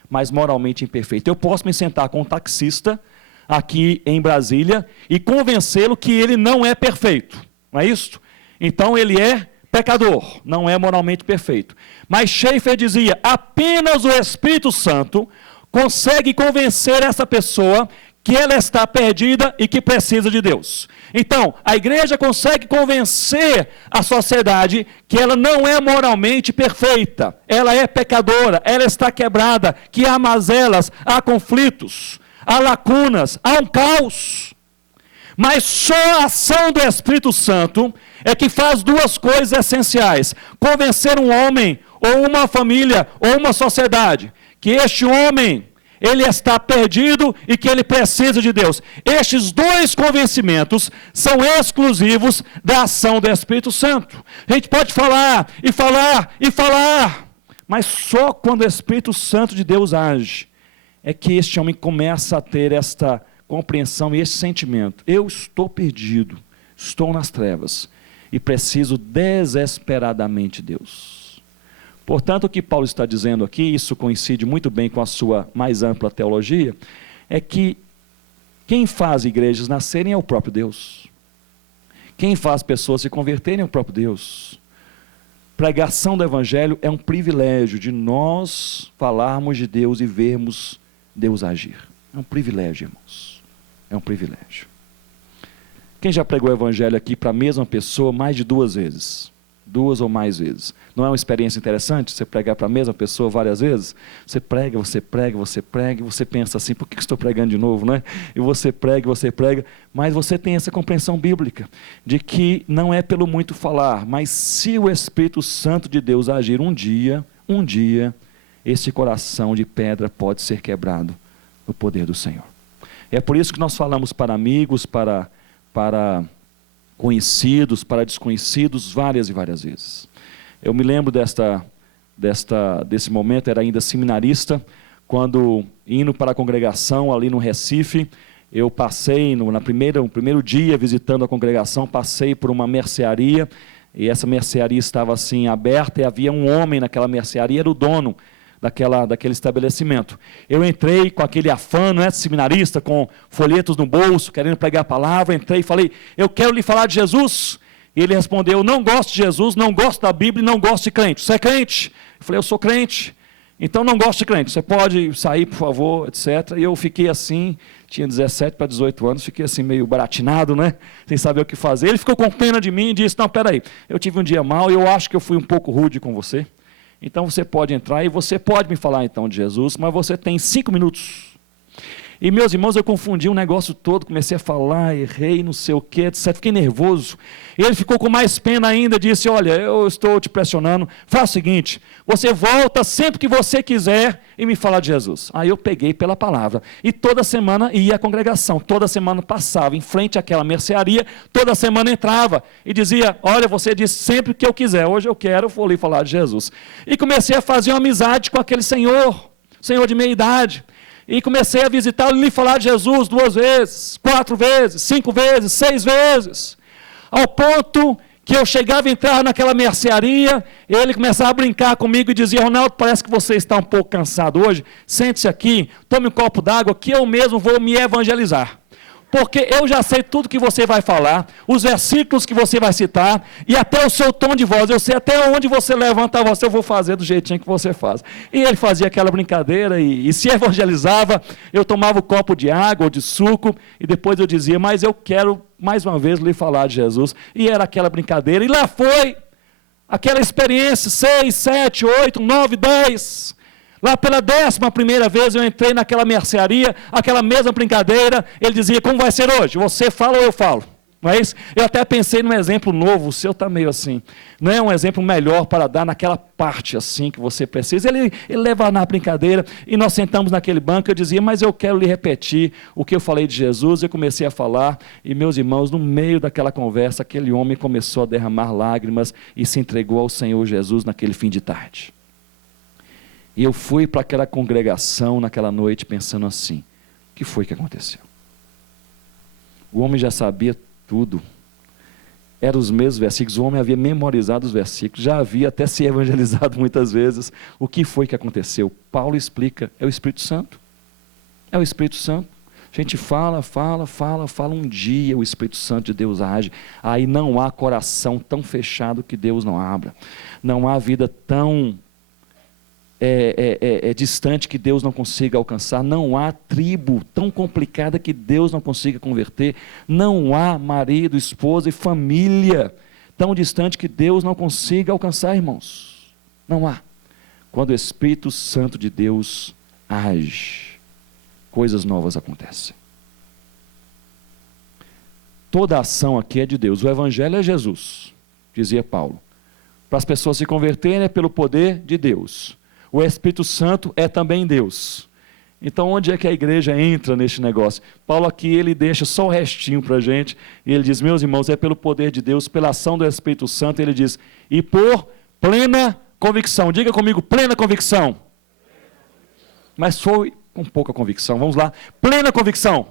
Mas moralmente imperfeito. Eu posso me sentar com um taxista aqui em Brasília e convencê-lo que ele não é perfeito. Não é isso? Então ele é pecador, não é moralmente perfeito. Mas Schaeffer dizia, apenas o Espírito Santo consegue convencer essa pessoa que ela está perdida e que precisa de Deus. Então, a igreja consegue convencer a sociedade que ela não é moralmente perfeita, ela é pecadora, ela está quebrada, que há mazelas, há conflitos, há lacunas, há um caos. Mas só a ação do Espírito Santo é que faz duas coisas essenciais: convencer um homem, ou uma família, ou uma sociedade, que este homem ele está perdido e que ele precisa de Deus. Estes dois convencimentos são exclusivos da ação do Espírito Santo. A gente pode falar, e falar, e falar, mas só quando o Espírito Santo de Deus age, é que este homem começa a ter esta compreensão e esse sentimento. Eu estou perdido, estou nas trevas, e preciso desesperadamente de Deus. Portanto, o que Paulo está dizendo aqui, isso coincide muito bem com a sua mais ampla teologia, é que quem faz igrejas nascerem é o próprio Deus. Quem faz pessoas se converterem é o próprio Deus. Pregação do Evangelho é um privilégio de nós falarmos de Deus e vermos Deus agir. É um privilégio, irmãos. É um privilégio. Quem já pregou o Evangelho aqui para a mesma pessoa mais de 2 vezes? 2 ou mais vezes. Não é uma experiência interessante você pregar para a mesma pessoa várias vezes? Você prega, você prega, você prega, e você pensa assim, por que estou pregando de novo, né? E você prega, mas você tem essa compreensão bíblica, de que não é pelo muito falar, mas se o Espírito Santo de Deus agir um dia, esse coração de pedra pode ser quebrado no poder do Senhor. É por isso que nós falamos para amigos, para conhecidos, para desconhecidos, várias e várias vezes. Eu me lembro desse momento, era ainda seminarista, quando indo para a congregação ali no Recife, eu passei, no primeiro dia visitando a congregação, passei por uma mercearia, e essa mercearia estava assim aberta, e havia um homem naquela mercearia, era o dono daquele estabelecimento. Eu entrei com aquele afã, não é, seminarista, com folhetos no bolso, querendo pregar a palavra, entrei e falei, eu quero lhe falar de Jesus. E ele respondeu, eu não gosto de Jesus, não gosto da Bíblia, não gosto de crente. Você é crente? Eu falei, eu sou crente. Então não gosto de crente, você pode sair, por favor, etc. E eu fiquei assim, tinha 17 para 18 anos, fiquei assim meio baratinado, né? Sem saber o que fazer. Ele ficou com pena de mim e disse, não, peraí, eu tive um dia mau e eu acho que eu fui um pouco rude com você. Então você pode entrar e você pode me falar então de Jesus, mas você tem 5 minutos. E meus irmãos, eu confundi um negócio todo, comecei a falar, errei, não sei o que, etc. Fiquei nervoso. Ele ficou com mais pena ainda, disse, olha, eu estou te pressionando, faz o seguinte, você volta sempre que você quiser e me falar de Jesus. Aí eu peguei pela palavra. E toda semana ia à congregação, toda semana passava em frente àquela mercearia, toda semana entrava e dizia, olha, você diz sempre que eu quiser, hoje eu quero, eu vou lhe falar de Jesus. E comecei a fazer uma amizade com aquele senhor de meia idade. E comecei a visitá-lo e lhe falar de Jesus 2 vezes, 4 vezes, 5 vezes, 6 vezes. Ao ponto que eu chegava a entrar naquela mercearia, ele começava a brincar comigo e dizia, Ronaldo, parece que você está um pouco cansado hoje, sente-se aqui, tome um copo d'água que eu mesmo vou me evangelizar. Porque eu já sei tudo que você vai falar, os versículos que você vai citar, e até o seu tom de voz, eu sei até onde você levanta a voz, eu vou fazer do jeitinho que você faz. E ele fazia aquela brincadeira, e se evangelizava, eu tomava um copo de água ou de suco, e depois eu dizia, mas eu quero mais uma vez lhe falar de Jesus. E era aquela brincadeira, e lá foi aquela experiência, 6, 7, 8, 9, 10. Lá pela 11ª vez eu entrei naquela mercearia, aquela mesma brincadeira, ele dizia, como vai ser hoje? Você fala ou eu falo? Não é isso? Eu até pensei num exemplo novo, o seu está meio assim. Não é um exemplo melhor para dar naquela parte assim que você precisa. Ele leva na brincadeira e nós sentamos naquele banco, eu dizia, mas eu quero lhe repetir o que eu falei de Jesus. Eu comecei a falar e meus irmãos, no meio daquela conversa, aquele homem começou a derramar lágrimas e se entregou ao Senhor Jesus naquele fim de tarde. E eu fui para aquela congregação naquela noite pensando assim, o que foi que aconteceu? O homem já sabia tudo, eram os mesmos versículos, o homem havia memorizado os versículos, já havia até se evangelizado muitas vezes. O que foi que aconteceu? Paulo explica, é o Espírito Santo, é o Espírito Santo. A gente fala, um dia o Espírito Santo de Deus age, aí não há coração tão fechado que Deus não abra, não há vida tão distante que Deus não consiga alcançar, não há tribo tão complicada que Deus não consiga converter, não há marido, esposa e família tão distante que Deus não consiga alcançar, irmãos. Não há. Quando o Espírito Santo de Deus age, coisas novas acontecem. Toda a ação aqui é de Deus, o Evangelho é Jesus, dizia Paulo. Para as pessoas se converterem é pelo poder de Deus. O Espírito Santo é também Deus. Então onde é que a igreja entra neste negócio? Paulo aqui ele deixa só o restinho para a gente, e ele diz, meus irmãos, é pelo poder de Deus, pela ação do Espírito Santo, ele diz, e por plena convicção. Diga comigo, plena convicção. Mas foi com pouca convicção, vamos lá, plena convicção.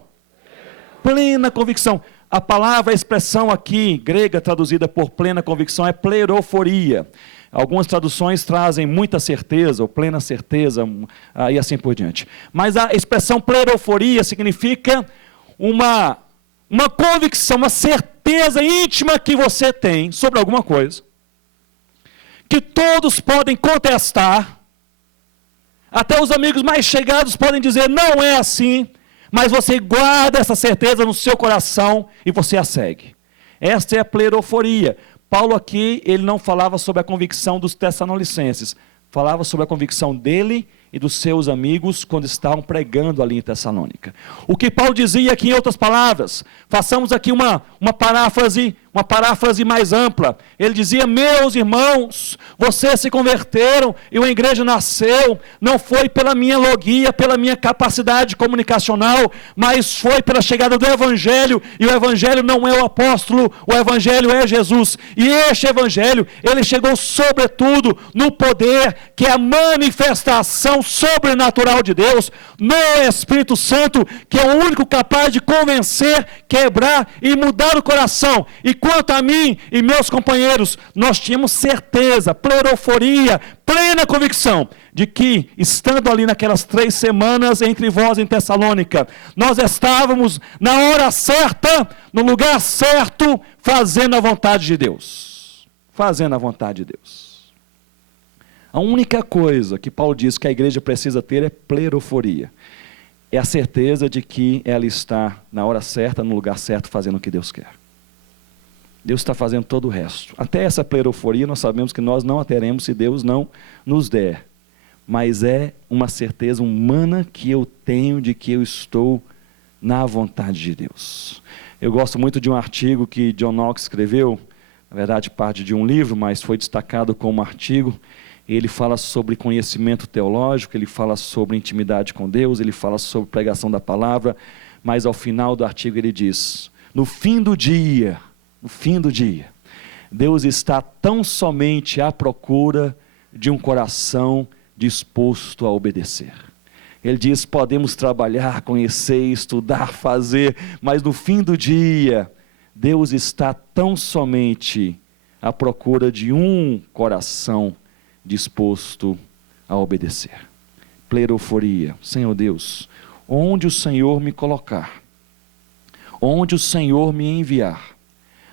Plena convicção. A palavra, a expressão aqui, grega, traduzida por plena convicção, é pleroforia. Algumas traduções trazem muita certeza, ou plena certeza, e assim por diante. Mas a expressão pleroforia significa uma convicção, uma certeza íntima que você tem sobre alguma coisa, que todos podem contestar, até os amigos mais chegados podem dizer, não é assim, mas você guarda essa certeza no seu coração e você a segue. Esta é a pleroforia. Paulo aqui, ele não falava sobre a convicção dos Tessalonicenses, falava sobre a convicção dele e dos seus amigos quando estavam pregando ali em Tessalônica. O que Paulo dizia aqui em outras palavras, façamos aqui uma paráfrase mais ampla. Ele dizia, meus irmãos, vocês se converteram e a igreja nasceu, não foi pela minha logia, pela minha capacidade comunicacional, mas foi pela chegada do Evangelho, e o Evangelho não é o apóstolo, o Evangelho é Jesus. E este Evangelho, ele chegou sobretudo no poder, que é a manifestação sobrenatural de Deus, no Espírito Santo, que é o único capaz de convencer, quebrar e mudar o coração. E quanto a mim e meus companheiros, nós tínhamos certeza, pleroforia, plena convicção de que, estando ali naquelas 3 semanas entre vós em Tessalônica, nós estávamos na hora certa, no lugar certo, fazendo a vontade de Deus. Fazendo a vontade de Deus. A única coisa que Paulo diz que a igreja precisa ter é pleroforia. É a certeza de que ela está na hora certa, no lugar certo, fazendo o que Deus quer. Deus está fazendo todo o resto. Até essa pleroforia nós sabemos que nós não a teremos se Deus não nos der. Mas é uma certeza humana que eu tenho de que eu estou na vontade de Deus. Eu gosto muito de um artigo que John Knox escreveu, na verdade parte de um livro, mas foi destacado como artigo. Ele fala sobre conhecimento teológico, ele fala sobre intimidade com Deus, ele fala sobre pregação da palavra, mas ao final do artigo ele diz, no fim do dia, Deus está tão somente à procura de um coração disposto a obedecer. Ele diz, podemos trabalhar, conhecer, estudar, fazer, mas no fim do dia, Deus está tão somente à procura de um coração disposto a obedecer. Pleroforia. Senhor Deus, onde o Senhor me colocar, onde o Senhor me enviar,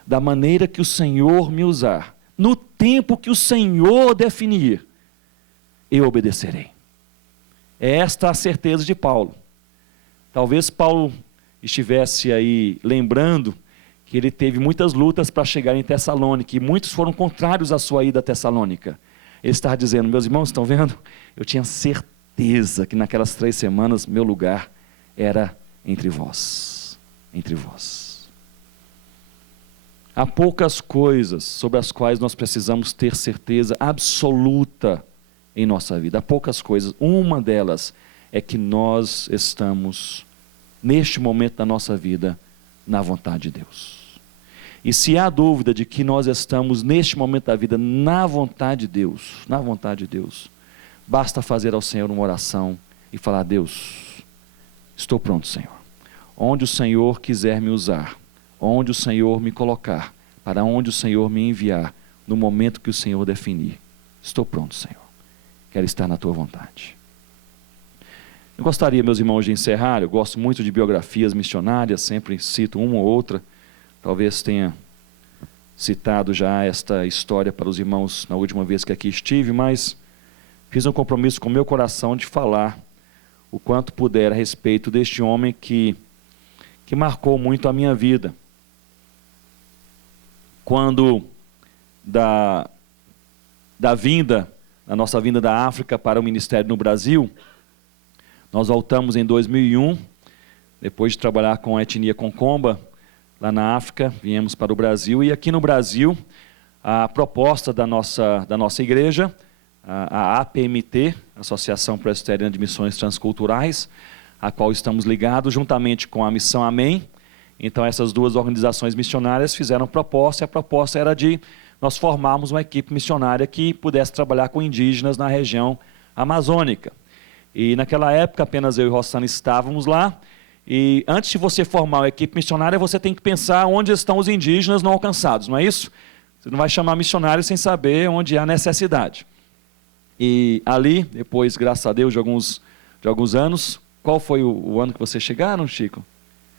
da maneira que o Senhor me usar, no tempo que o Senhor definir, eu obedecerei. É esta a certeza de Paulo. Talvez Paulo estivesse aí lembrando que ele teve muitas lutas para chegar em Tessalônica, e muitos foram contrários à sua ida a Tessalônica. Ele estava dizendo: meus irmãos, estão vendo? Eu tinha certeza que naquelas 3 semanas meu lugar era entre vós. Entre vós. Há poucas coisas sobre as quais nós precisamos ter certeza absoluta em nossa vida. Há poucas coisas. Uma delas é que nós estamos, neste momento da nossa vida, na vontade de Deus. E se há dúvida de que nós estamos, neste momento da vida, na vontade de Deus, basta fazer ao Senhor uma oração e falar: Deus, estou pronto, Senhor. Onde o Senhor quiser me usar, onde o Senhor me colocar, para onde o Senhor me enviar, no momento que o Senhor definir, estou pronto, Senhor. Quero estar na tua vontade. Eu gostaria, meus irmãos, de encerrar. Eu gosto muito de biografias missionárias, sempre cito uma ou outra. Talvez tenha citado já esta história para os irmãos na última vez que aqui estive, mas fiz um compromisso com o meu coração de falar o quanto puder a respeito deste homem que marcou muito a minha vida. Quando da nossa vinda da África para o ministério no Brasil, nós voltamos em 2001, depois de trabalhar com a etnia Concomba, lá na África, viemos para o Brasil, e aqui no Brasil, a proposta da nossa igreja, a APMT, Associação Presbiteriana de Missões Transculturais, a qual estamos ligados, juntamente com a Missão Amém. Então essas duas organizações missionárias fizeram proposta, e a proposta era de nós formarmos uma equipe missionária que pudesse trabalhar com indígenas na região amazônica. E naquela época apenas eu e Rossana estávamos lá, e antes de você formar uma equipe missionária, você tem que pensar onde estão os indígenas não alcançados, não é isso? Você não vai chamar missionário sem saber onde há necessidade. E ali, depois, graças a Deus, de alguns anos, qual foi o ano que vocês chegaram, Chico?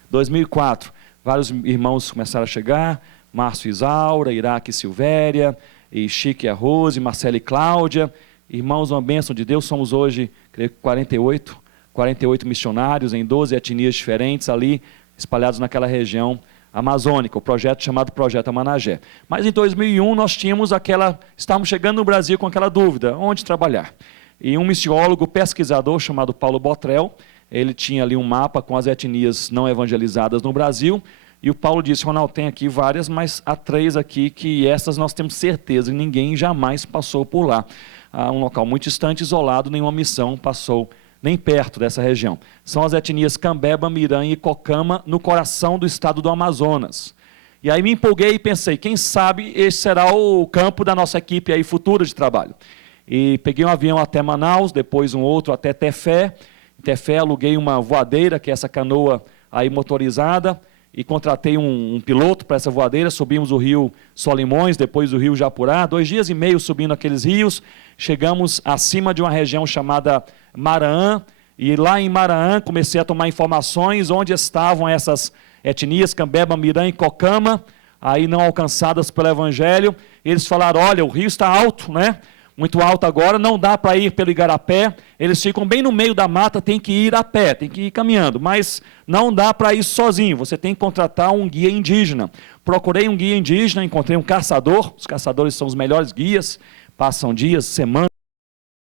2004. Vários irmãos começaram a chegar, Márcio e Isaura, Iraque e Silvéria, e Chico e a Rose, Marcelo e Cláudia. Irmãos, uma bênção de Deus, somos hoje, creio que 48 missionários em 12 etnias diferentes ali, espalhados naquela região amazônica, o projeto chamado Projeto Amanagé. Mas em 2001 nós estávamos chegando no Brasil com aquela dúvida, onde trabalhar? E um missiólogo pesquisador chamado Paulo Botrel, ele tinha ali um mapa com as etnias não evangelizadas no Brasil, e o Paulo disse: Ronaldo, tem aqui várias, mas há 3 aqui que essas nós temos certeza, e ninguém jamais passou por lá. Há um local muito distante, isolado, nenhuma missão passou nem perto dessa região. São as etnias Cambeba, Miranha e Cocama, no coração do estado do Amazonas. E aí me empolguei e pensei, quem sabe esse será o campo da nossa equipe aí futura de trabalho. E peguei um avião até Manaus, depois um outro até Tefé. Em Tefé aluguei uma voadeira, que é essa canoa aí motorizada, e contratei um piloto para essa voadeira. Subimos o rio Solimões, depois o rio Japurá, 2 dias e meio subindo aqueles rios. Chegamos acima de uma região chamada Maraã, e lá em Maraã comecei a tomar informações onde estavam essas etnias, Cambeba, Miranha e Cocama, aí não alcançadas pelo Evangelho. Eles falaram: olha, o rio está alto, né? Muito alto agora, não dá para ir pelo Igarapé, eles ficam bem no meio da mata, tem que ir a pé, tem que ir caminhando, mas não dá para ir sozinho, você tem que contratar um guia indígena. Procurei um guia indígena, encontrei um caçador, os caçadores são os melhores guias, passam dias, semanas,